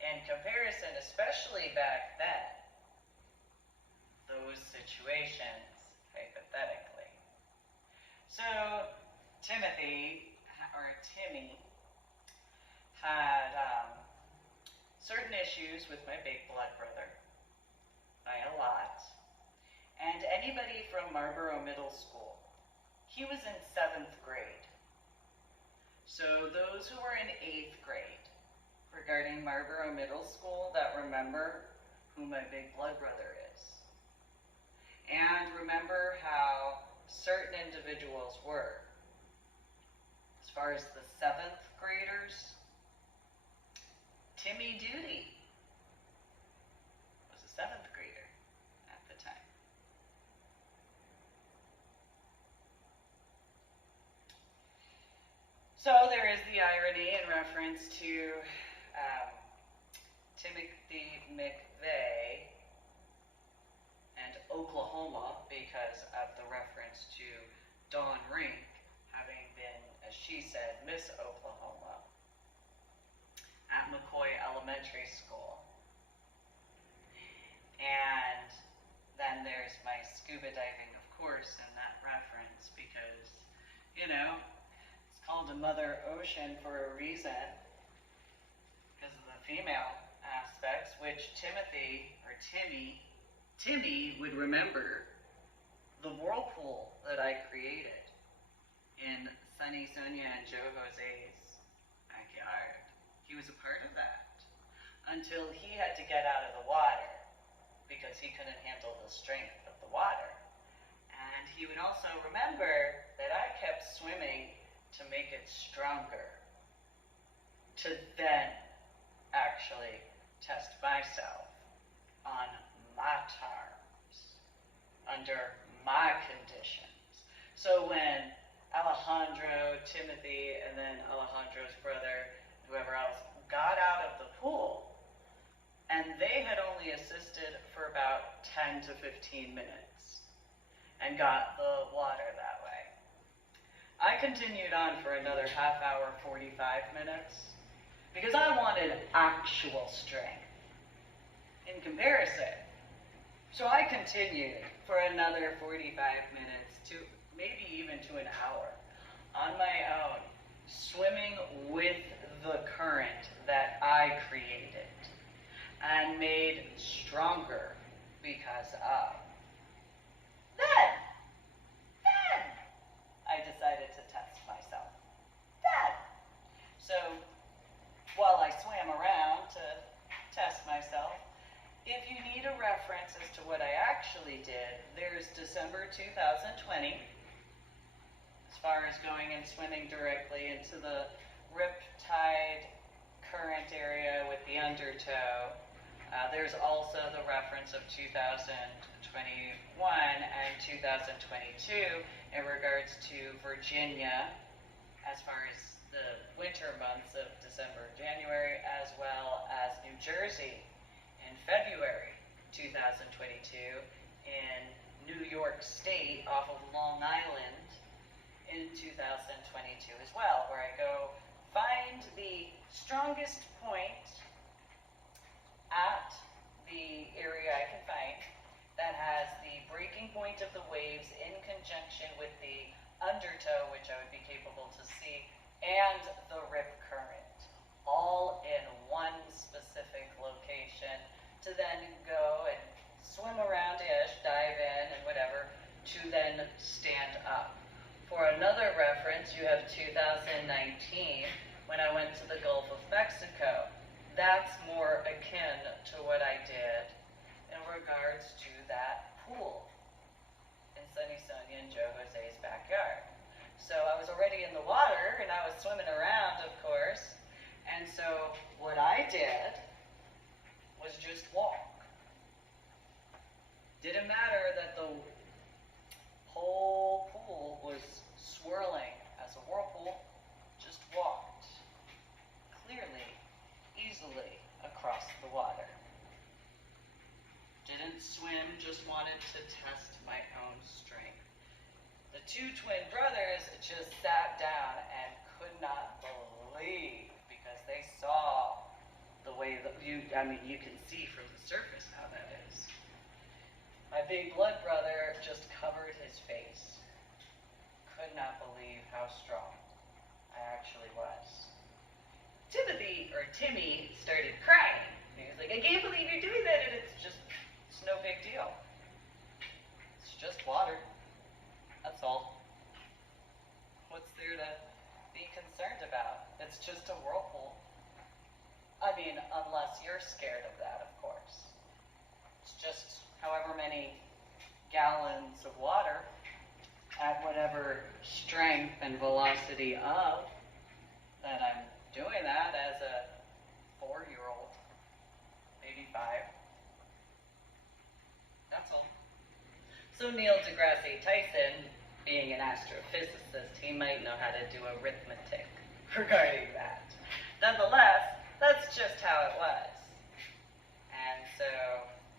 in comparison, especially back then, those situations, hypothetically. So Timmy, had certain issues with my big blood brother, by a lot. And anybody from Marlboro Middle School, he was in 7th grade. So those who were in 8th grade, regarding Marlboro Middle School, that remember who my big blood brother is. And remember how certain individuals were. As far as the 7th graders, Timmy Duty was a 7th grader at the time. So there is the irony in reference to Timothy McVeigh and Oklahoma, because of the reference to Dawn Rink having been, as she said, Miss Oklahoma at McCoy Elementary School. And then there's my scuba diving, of course, in that reference, because, you know, it's called a Mother Ocean for a reason, because of the female aspects, which Timmy would remember the whirlpool that I created in Sunny Sonia and Joe Jose's backyard. He was a part of that until he had to get out of the water because he couldn't handle the strength of the water. And he would also remember that I kept swimming to make it stronger, to then actually test myself on my terms, under my conditions. So when Alejandro, Timothy, and then Alejandro's brother, whoever else, got out of the pool, and they had about 10 to 15 minutes and got the water that way. I continued on for another half hour, 45 minutes, because I wanted actual strength in comparison. So I continued for another 45 minutes to maybe even to an hour on my own, swimming with the current that I created and made stronger because of. Then I decided to test myself. So while I swam around to test myself, if you need a reference as to what I actually did, there's December 2020, as far as going and swimming directly into the riptide current area with the undertow. There's also the reference of 2021 and 2022 in regards to Virginia, as far as the winter months of December, January, as well as New Jersey in February 2022, in New York State off of Long Island in 2022 as well, where I go find the strongest point at the area I can find that has the breaking point of the waves in conjunction with the undertow, which I would be capable to see, and the rip current, all in one specific location, to then go and swim around-ish, dive in and whatever, to then stand up. For another reference, you have 2019, when I went to the Gulf of Mexico. That's more akin to what I did in regards to that pool in Sunny Sonia and Joe Jose's backyard. So I was already in the water, and I was swimming around, of course, and so what I did was just walk. Didn't matter that the whole pool was swirling as a whirlpool, just walked clearly, easily across the water. Didn't swim, just wanted to test my own strength. The two twin brothers just sat down and could not believe, because they saw the way that you can see from the surface how that is. My big blood brother just covered his face. Could not believe how strong I actually was. Timmy started crying. He was like, I can't believe you're doing that, and it's no big deal. It's just water. That's all. What's there to be concerned about? It's just a whirlpool. I mean, unless you're scared of that, of course. It's just however many gallons of water at whatever strength and velocity of that I'm doing that as a 4-year-old, maybe 5. That's all. So Neil deGrasse Tyson, being an astrophysicist, he might know how to do arithmetic regarding that. Nonetheless, that's just how it was. And so,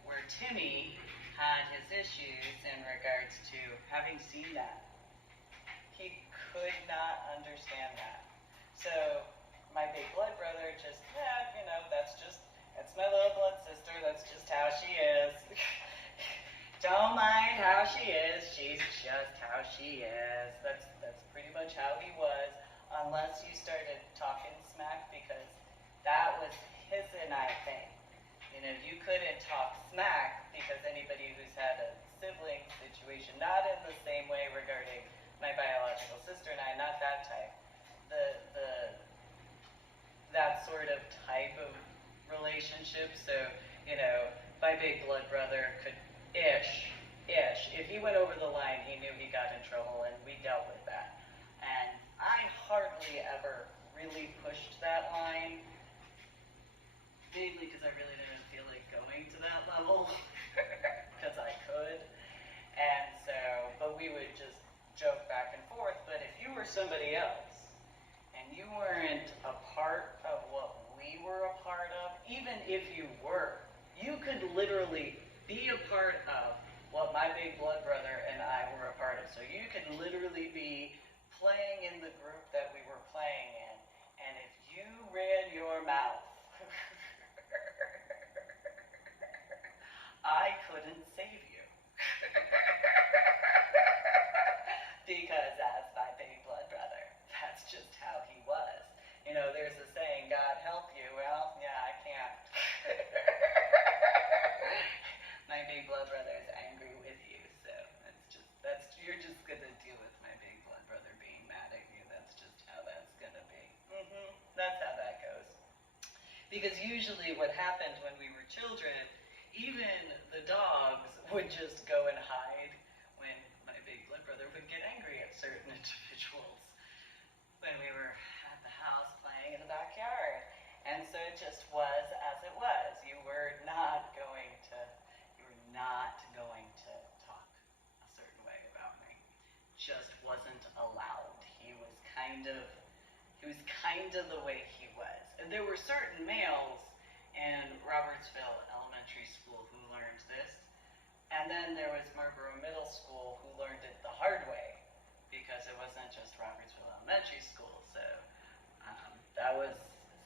where Timmy had his issues in regards to having seen that, he could not understand that. So, my big blood brother just, that's my little blood sister, that's just how she is. Don't mind how she is, she's just how she is. That's pretty much how he was, unless you started talking smack, because that was his and I thing. You couldn't talk smack, because anybody who's had a sibling situation, not in the same way regarding my biological sister and I, not that type. That sort of type of relationship. So, my big blood brother could ish. If he went over the line, he knew he got in trouble, and we dealt with that. And I hardly ever really pushed that line, mainly because I really didn't feel like going to that level, because I could. And so, but we would just joke back and forth. But if you were somebody else, and you weren't a part of what we were a part of, even if you were, you could literally be a part of what my big blood brother and I were a part of. So you could literally be playing in the group that we were playing in, and if you ran your mouth, I couldn't save you. Because as my big blood brother, that's just how he was. You know, there's a saying, God help you. Well, yeah, I can't. My big blood brother is angry with you, so you're just gonna deal with my big blood brother being mad at you. That's just how that's gonna be. That's how that goes. Because usually what happened when we were children, even the dogs would just go and hide when my big blood brother would get angry at certain individuals when we were at the house playing in the backyard. And so it just was as it was. You were not going to talk a certain way about me. Just wasn't allowed. He was kind of the way he was. And there were certain males in Robertsville Elementary School who learned this. And then there was Marlboro Middle School who learned it the hard way, because it wasn't just Robertsville Elementary School. So that was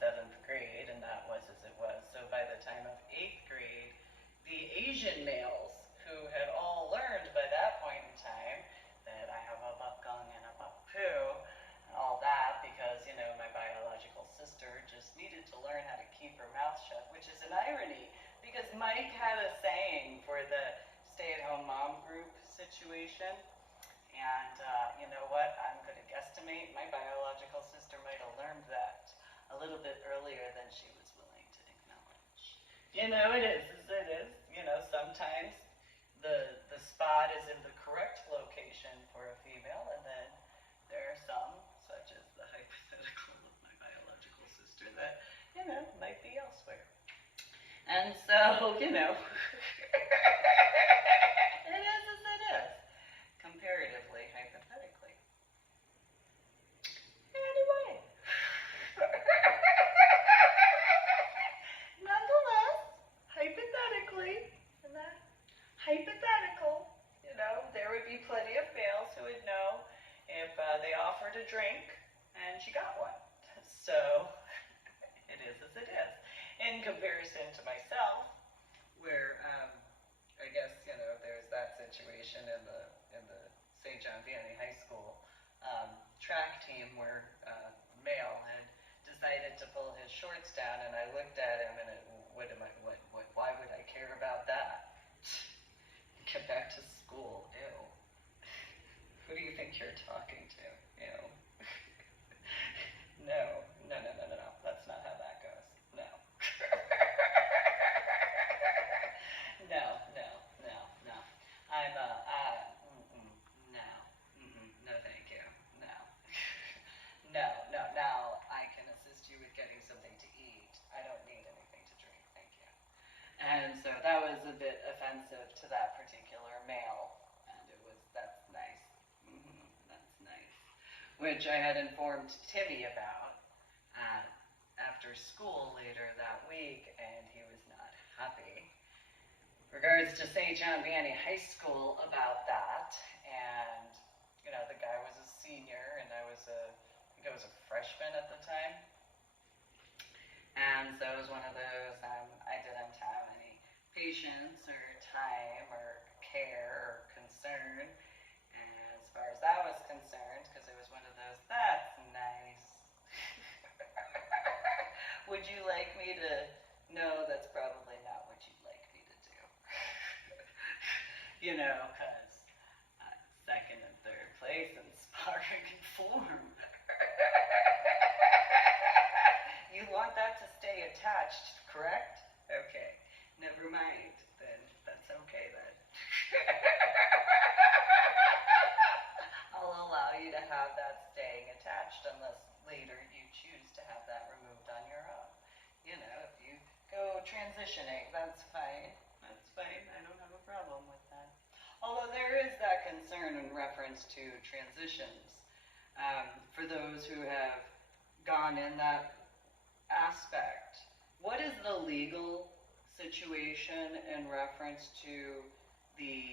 7th grade, and that was as it was. So by the time of 8th grade, the Asian males who had all learned by that point in time that I have a buck gung and a buck poo and all that, because, you know, my biological sister just needed to learn how to keep her mouth shut, which is an irony, because Mike had a saying for the stay-at-home mom group situation, and you know what, I'm going to guesstimate my biological sister might have learned that a little bit earlier than she was willing to acknowledge. You know, it is as it is. You know, sometimes the spot is in the correct location for a female, and then there are some, such as the hypothetical of my biological sister, that, you know, might be elsewhere. And so, you know, it is as it is, comparatively, hypothetically. Anyway, nonetheless, hypothetically, and that hypothetical, you know, there would be plenty of males who would know if they offered a drink and she got one. So, it is as it is. In comparison to myself, where I guess, you know, there's that situation in the St. John Vianney High School track team where male had decided to pull his shorts down, and I looked at him and why would I care about that? Get back to school. Ew. Who do you think you're talking to? Ew. No. That's not how that goes. No. No. I'm no thank you. No. Now I can assist you with getting something to eat. I don't need anything to drink, thank you. And so that was a bit offensive to that particular male, and that's nice. That's nice. Which I had informed Timmy about after school later that week, and he was not happy. Regards to St. John Vianney High School about that, and, you know, the guy was a senior, and I think I was a freshman at the time. And so it was one of those, I didn't have any patience or time or care or concern as far as that was concerned, because it was one of those, that's nice. Would you like me to? No, that's probably not what you'd like me to do. You know, because second and third place in sparring and form. You want that to stay attached, correct? Okay, never mind, then that's okay then. I'll allow you to have that staying attached unless later you choose to have that removed on your own. You know, if you go transitioning, that's fine. That's fine. I don't have a problem with that. Although there is that concern in reference to transitions. For those who have gone in that aspect, what is the legal situation in reference to the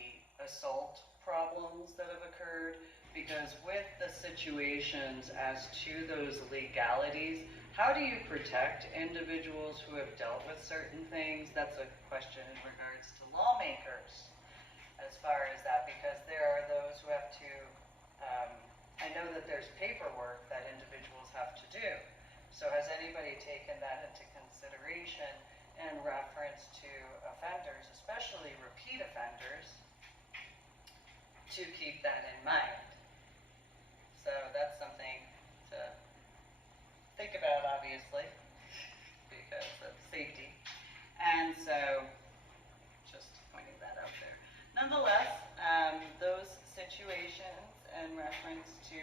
assault problems that have occurred, because with the situations as to those legalities, how do you protect individuals who have dealt with certain things? That's a question in regards to lawmakers as far as that, because there are those who have to, I know that there's paperwork that individuals have to do. So has anybody taken that into consideration in reference to offenders, especially repeat offenders, to keep that in mind? So that's something to think about, obviously, because of safety. And so, just pointing that out there. Nonetheless, those situations in reference to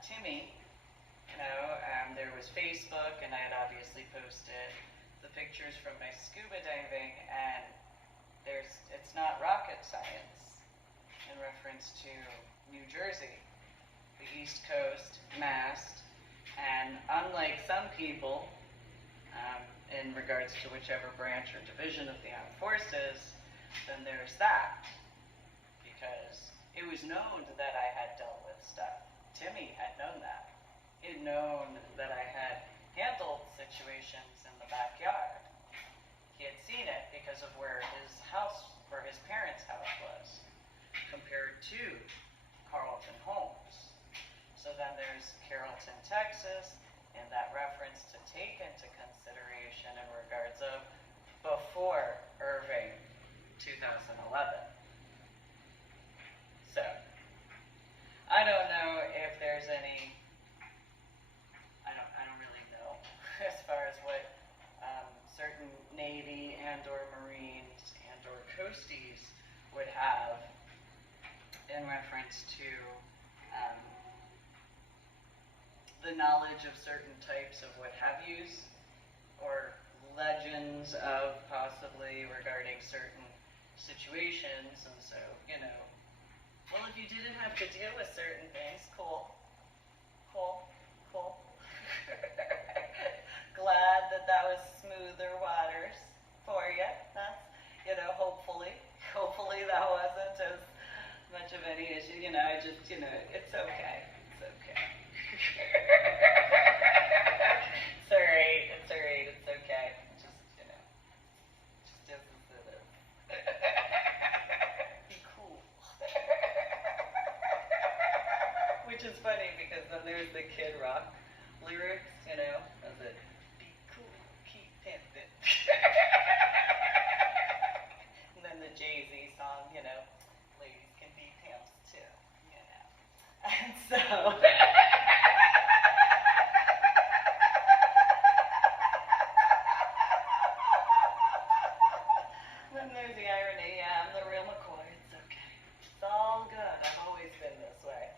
Timmy, there was Facebook, and I had obviously posted the pictures from my scuba diving, and it's not rocket science in reference to New Jersey, the East Coast, Mass, and unlike some people, in regards to whichever branch or division of the armed forces, then there's that, because it was known that I had dealt with stuff. Timmy had known that. He'd known that I had handled situations in the backyard. He had seen it because of where his parents' house was, compared to Carlton Homes. So then there's Carrollton, Texas, and that reference to take into consideration in regards of before Irving 2011. So, I don't know if there's any, I don't really know as far as what certain Navy and or Marines and or Coasties would have in reference to the knowledge of certain types of what have yous, or legends of possibly regarding certain situations. And so, well, if you didn't have to deal with certain things, cool. Glad that was smoother waters for you. That's, hopefully that wasn't as much of any issue. I just, it's okay. It's okay. It's alright, it's okay. Just, just as it is. Be cool. Which is funny, because then there's the Kid Rock lyrics, of it. Be cool, keep pimpin'. And then the Jay-Z song, ladies can be pimps too, And so... Then there's the irony, I'm the real McCoy, it's okay. It's all good, I've always been this way.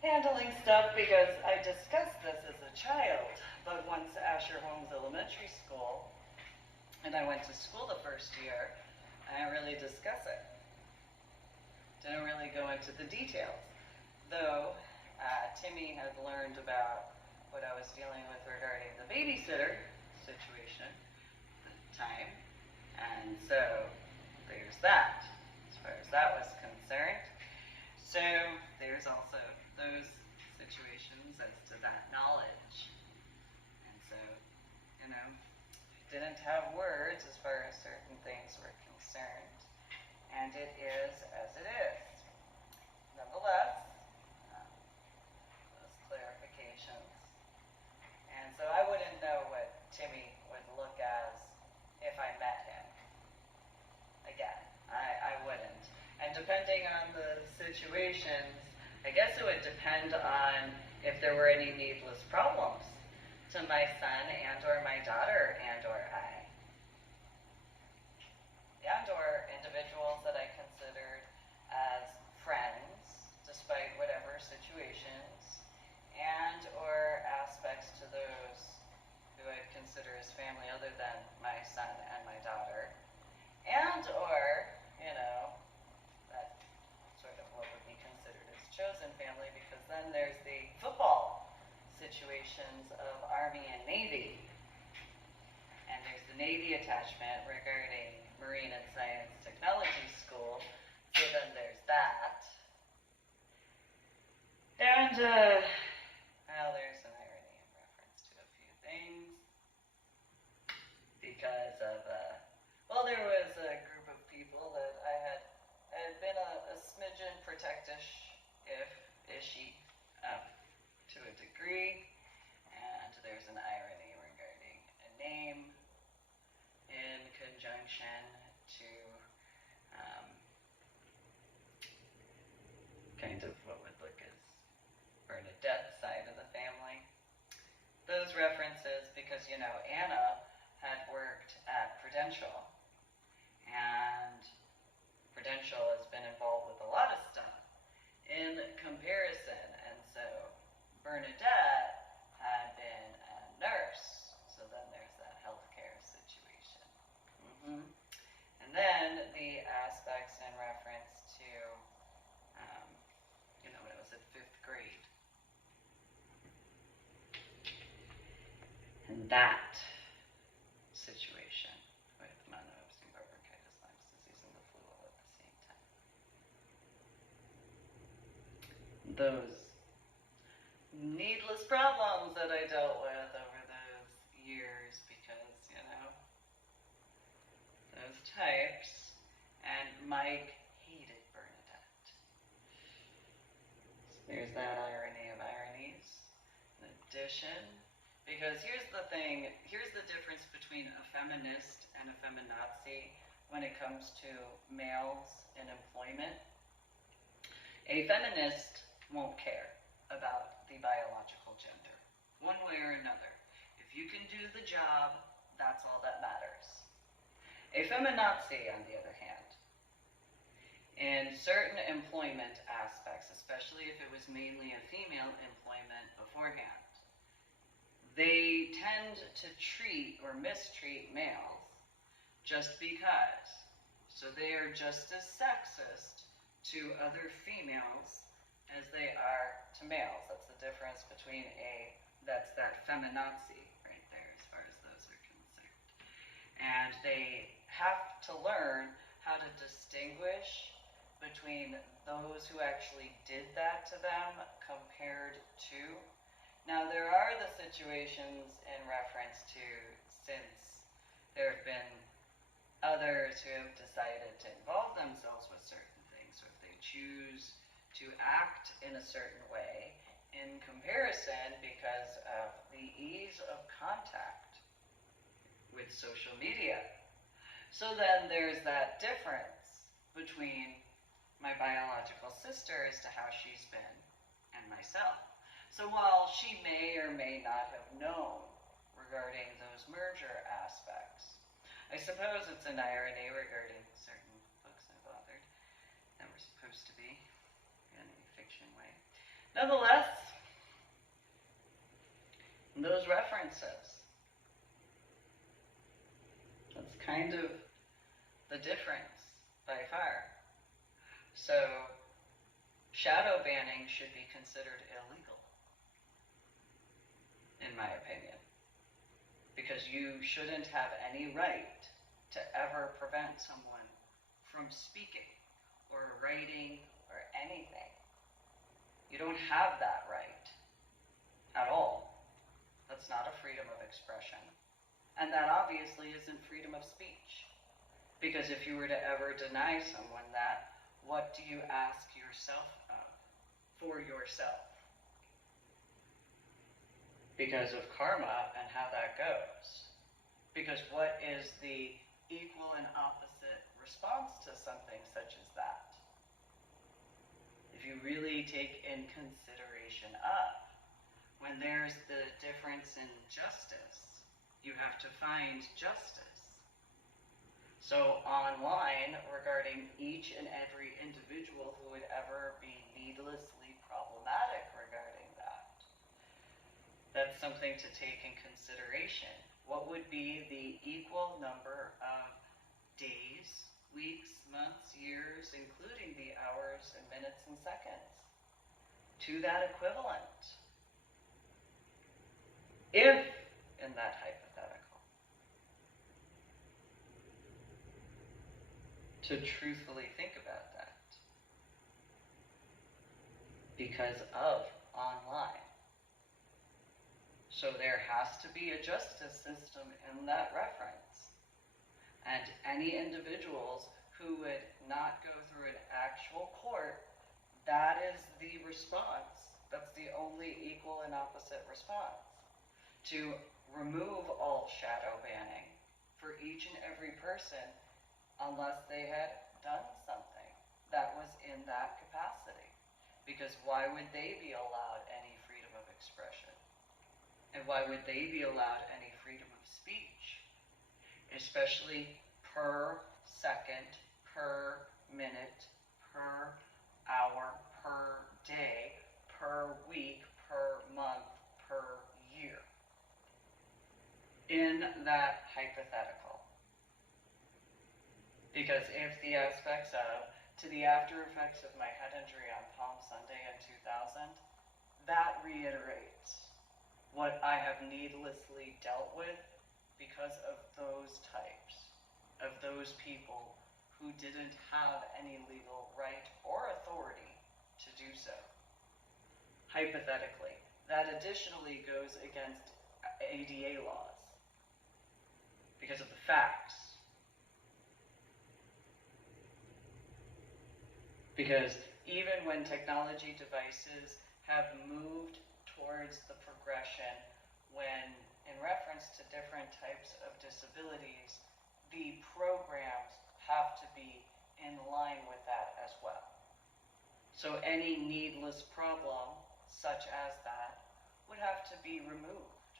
Handling stuff, because I discussed this as a child, but once Asher Holmes Elementary School, and I went to school the first year, I didn't really discuss it. Didn't really go into the details. Though, Timmy had learned about what I was dealing with regarding the babysitter situation at the time. And so, there's that, as far as that was concerned. So, there's also those situations as to that knowledge. And so, didn't have words as far as certain things were concerned. And it is as it is. Nonetheless, those clarifications. And so I wouldn't know what Timmy would look as if I met him. Again, I wouldn't. And depending on the situations, I guess it would depend on if there were any needless problems to my son and or my daughter and or I. And or individuals that I considered as friends, despite whatever situations, and or aspects to those who I'd consider as family other than my son and my daughter. And or, that sort of what would be considered as chosen family, because then there's the football situations of Army and Navy. And there's the Navy attachment regarding Marine and Science Technology School, so then there's that. And, well, there's an irony in reference to a few things. Because of, well, there was a group of people that I had been a smidgen protectish, if ishy, to a degree. And there's an irony regarding a name in conjunction to kind of what would look as Bernadette's side of the family. Those references, because, you know, Anna had worked at Prudential, and Prudential has been involved with a lot of stuff in comparison, and so Bernadette had been a nurse, so then there's that healthcare situation. And then the aspects in reference to, you know, when it was in 5th grade. And that situation with monocytic bronchitis, Lyme's disease, and the flu all at the same time. Those needless problems that I dealt with over those years because, you know, those types. And Mike hated Bernadette. So there's that irony of ironies. In addition, because here's the thing, here's the difference between a feminist and a feminazi when it comes to males in employment. A feminist won't care about the biological gender, one way or another. If you can do the job, that's all that matters. A feminazi, on the other hand, in certain employment aspects, especially if it was mainly a female employment beforehand, they tend to treat or mistreat males just because. So they are just as sexist to other females as they are to males. That's the difference between that's that feminazi right there as far as those are concerned. And they have to learn how to distinguish between those who actually did that to them compared to. Now, there are the situations in reference to, since there have been others who have decided to involve themselves with certain things, so if they choose to act in a certain way in comparison because of the ease of contact with social media. So then there's that difference between my biological sister as to how she's been and myself. So while she may or may not have known regarding those merger aspects, I suppose it's an irony regarding certain books I've authored that were supposed to be in a fiction way. Nonetheless, those references, that's kind of the difference by far. So, shadow banning should be considered illegal, in my opinion, because you shouldn't have any right to ever prevent someone from speaking or writing or anything. You don't have that right at all. That's not a freedom of expression. And that obviously isn't freedom of speech. Because if you were to ever deny someone that, what do you ask yourself of for yourself? Because of karma and how that goes. Because what is the equal and opposite response to something such as that? If you really take in consideration of, when there's the difference in justice, you have to find justice. So online, regarding each and every individual who would ever be needlessly problematic regarding that, that's something to take in consideration. What would be the equal number of days, weeks, months, years, including the hours and minutes and seconds, to that equivalent? If, in that hypothetical, to truthfully think about that because of online. So there has to be a justice system in that reference. And any individuals who would not go through an actual court, that is the response. That's the only equal and opposite response. To remove all shadow banning for each and every person unless they had done something that was in that capacity. Because why would they be allowed any freedom of expression? And why would they be allowed any freedom of speech? Especially per second, per minute, per hour, per day, per week, per month, per year. In that hypothetical. Because if the aspects of, to the after effects of my head injury on Palm Sunday in 2000, that reiterates what I have needlessly dealt with because of those types, of those people who didn't have any legal right or authority to do so. Hypothetically, that additionally goes against ADA laws because of the facts. Because even when technology devices have moved towards the progression when, in reference to different types of disabilities, the programs have to be in line with that as well. So any needless problem, such as that, would have to be removed.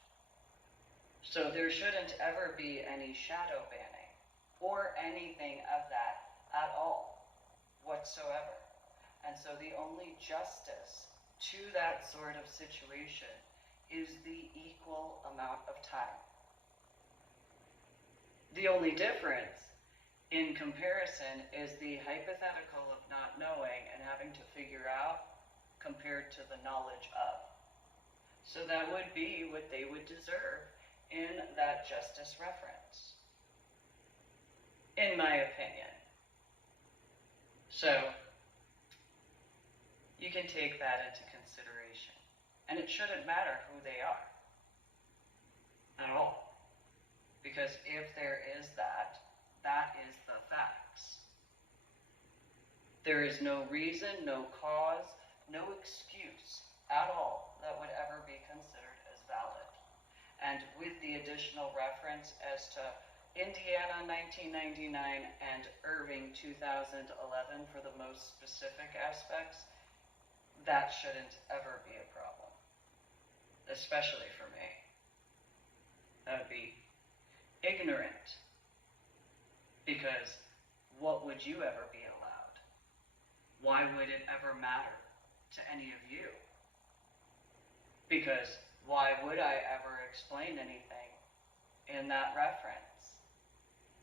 So there shouldn't ever be any shadow banning or anything of that at all whatsoever. And so the only justice to that sort of situation is the equal amount of time. The only difference in comparison is the hypothetical of not knowing and having to figure out compared to the knowledge of. So that would be what they would deserve in that justice reference, in my opinion. So you can take that into consideration. And it shouldn't matter who they are at all. Because if there is that, that is the facts. There is no reason, no cause, no excuse at all that would ever be considered as valid. And with the additional reference as to Indiana 1999 and Irving 2011 for the most specific aspects, that shouldn't ever be a problem, especially for me. That would be ignorant, because what would you ever be allowed? Why would it ever matter to any of you? Because why would I ever explain anything in that reference?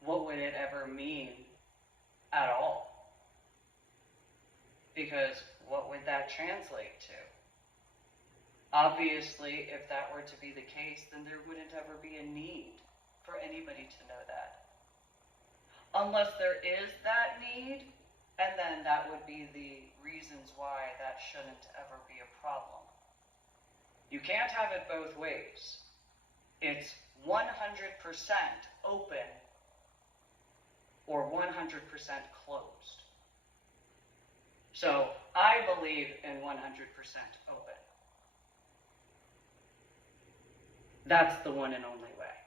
What would it ever mean at all? Because what would that translate to? Obviously, if that were to be the case, then there wouldn't ever be a need for anybody to know that. Unless there is that need, and then that would be the reasons why that shouldn't ever be a problem. You can't have it both ways. It's 100% open or 100% closed. So I believe in 100% open. That's the one and only way,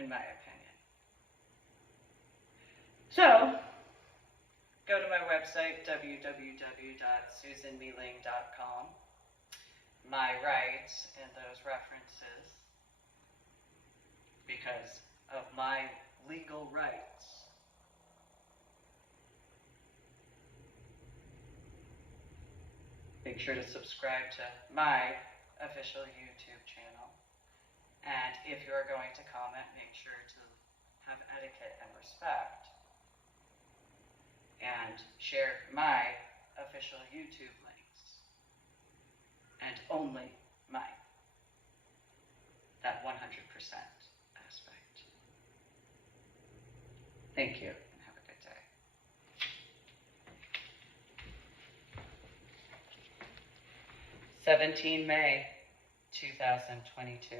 in my opinion. So, go to my website, www.susanmealing.com. My rights in those references, because of my legal rights. Make sure to subscribe to my official YouTube channel. And if you are going to comment, make sure to have etiquette and respect. And share my official YouTube links. And only mine. That 100% aspect. Thank you, and have a good day. 17 May 2022.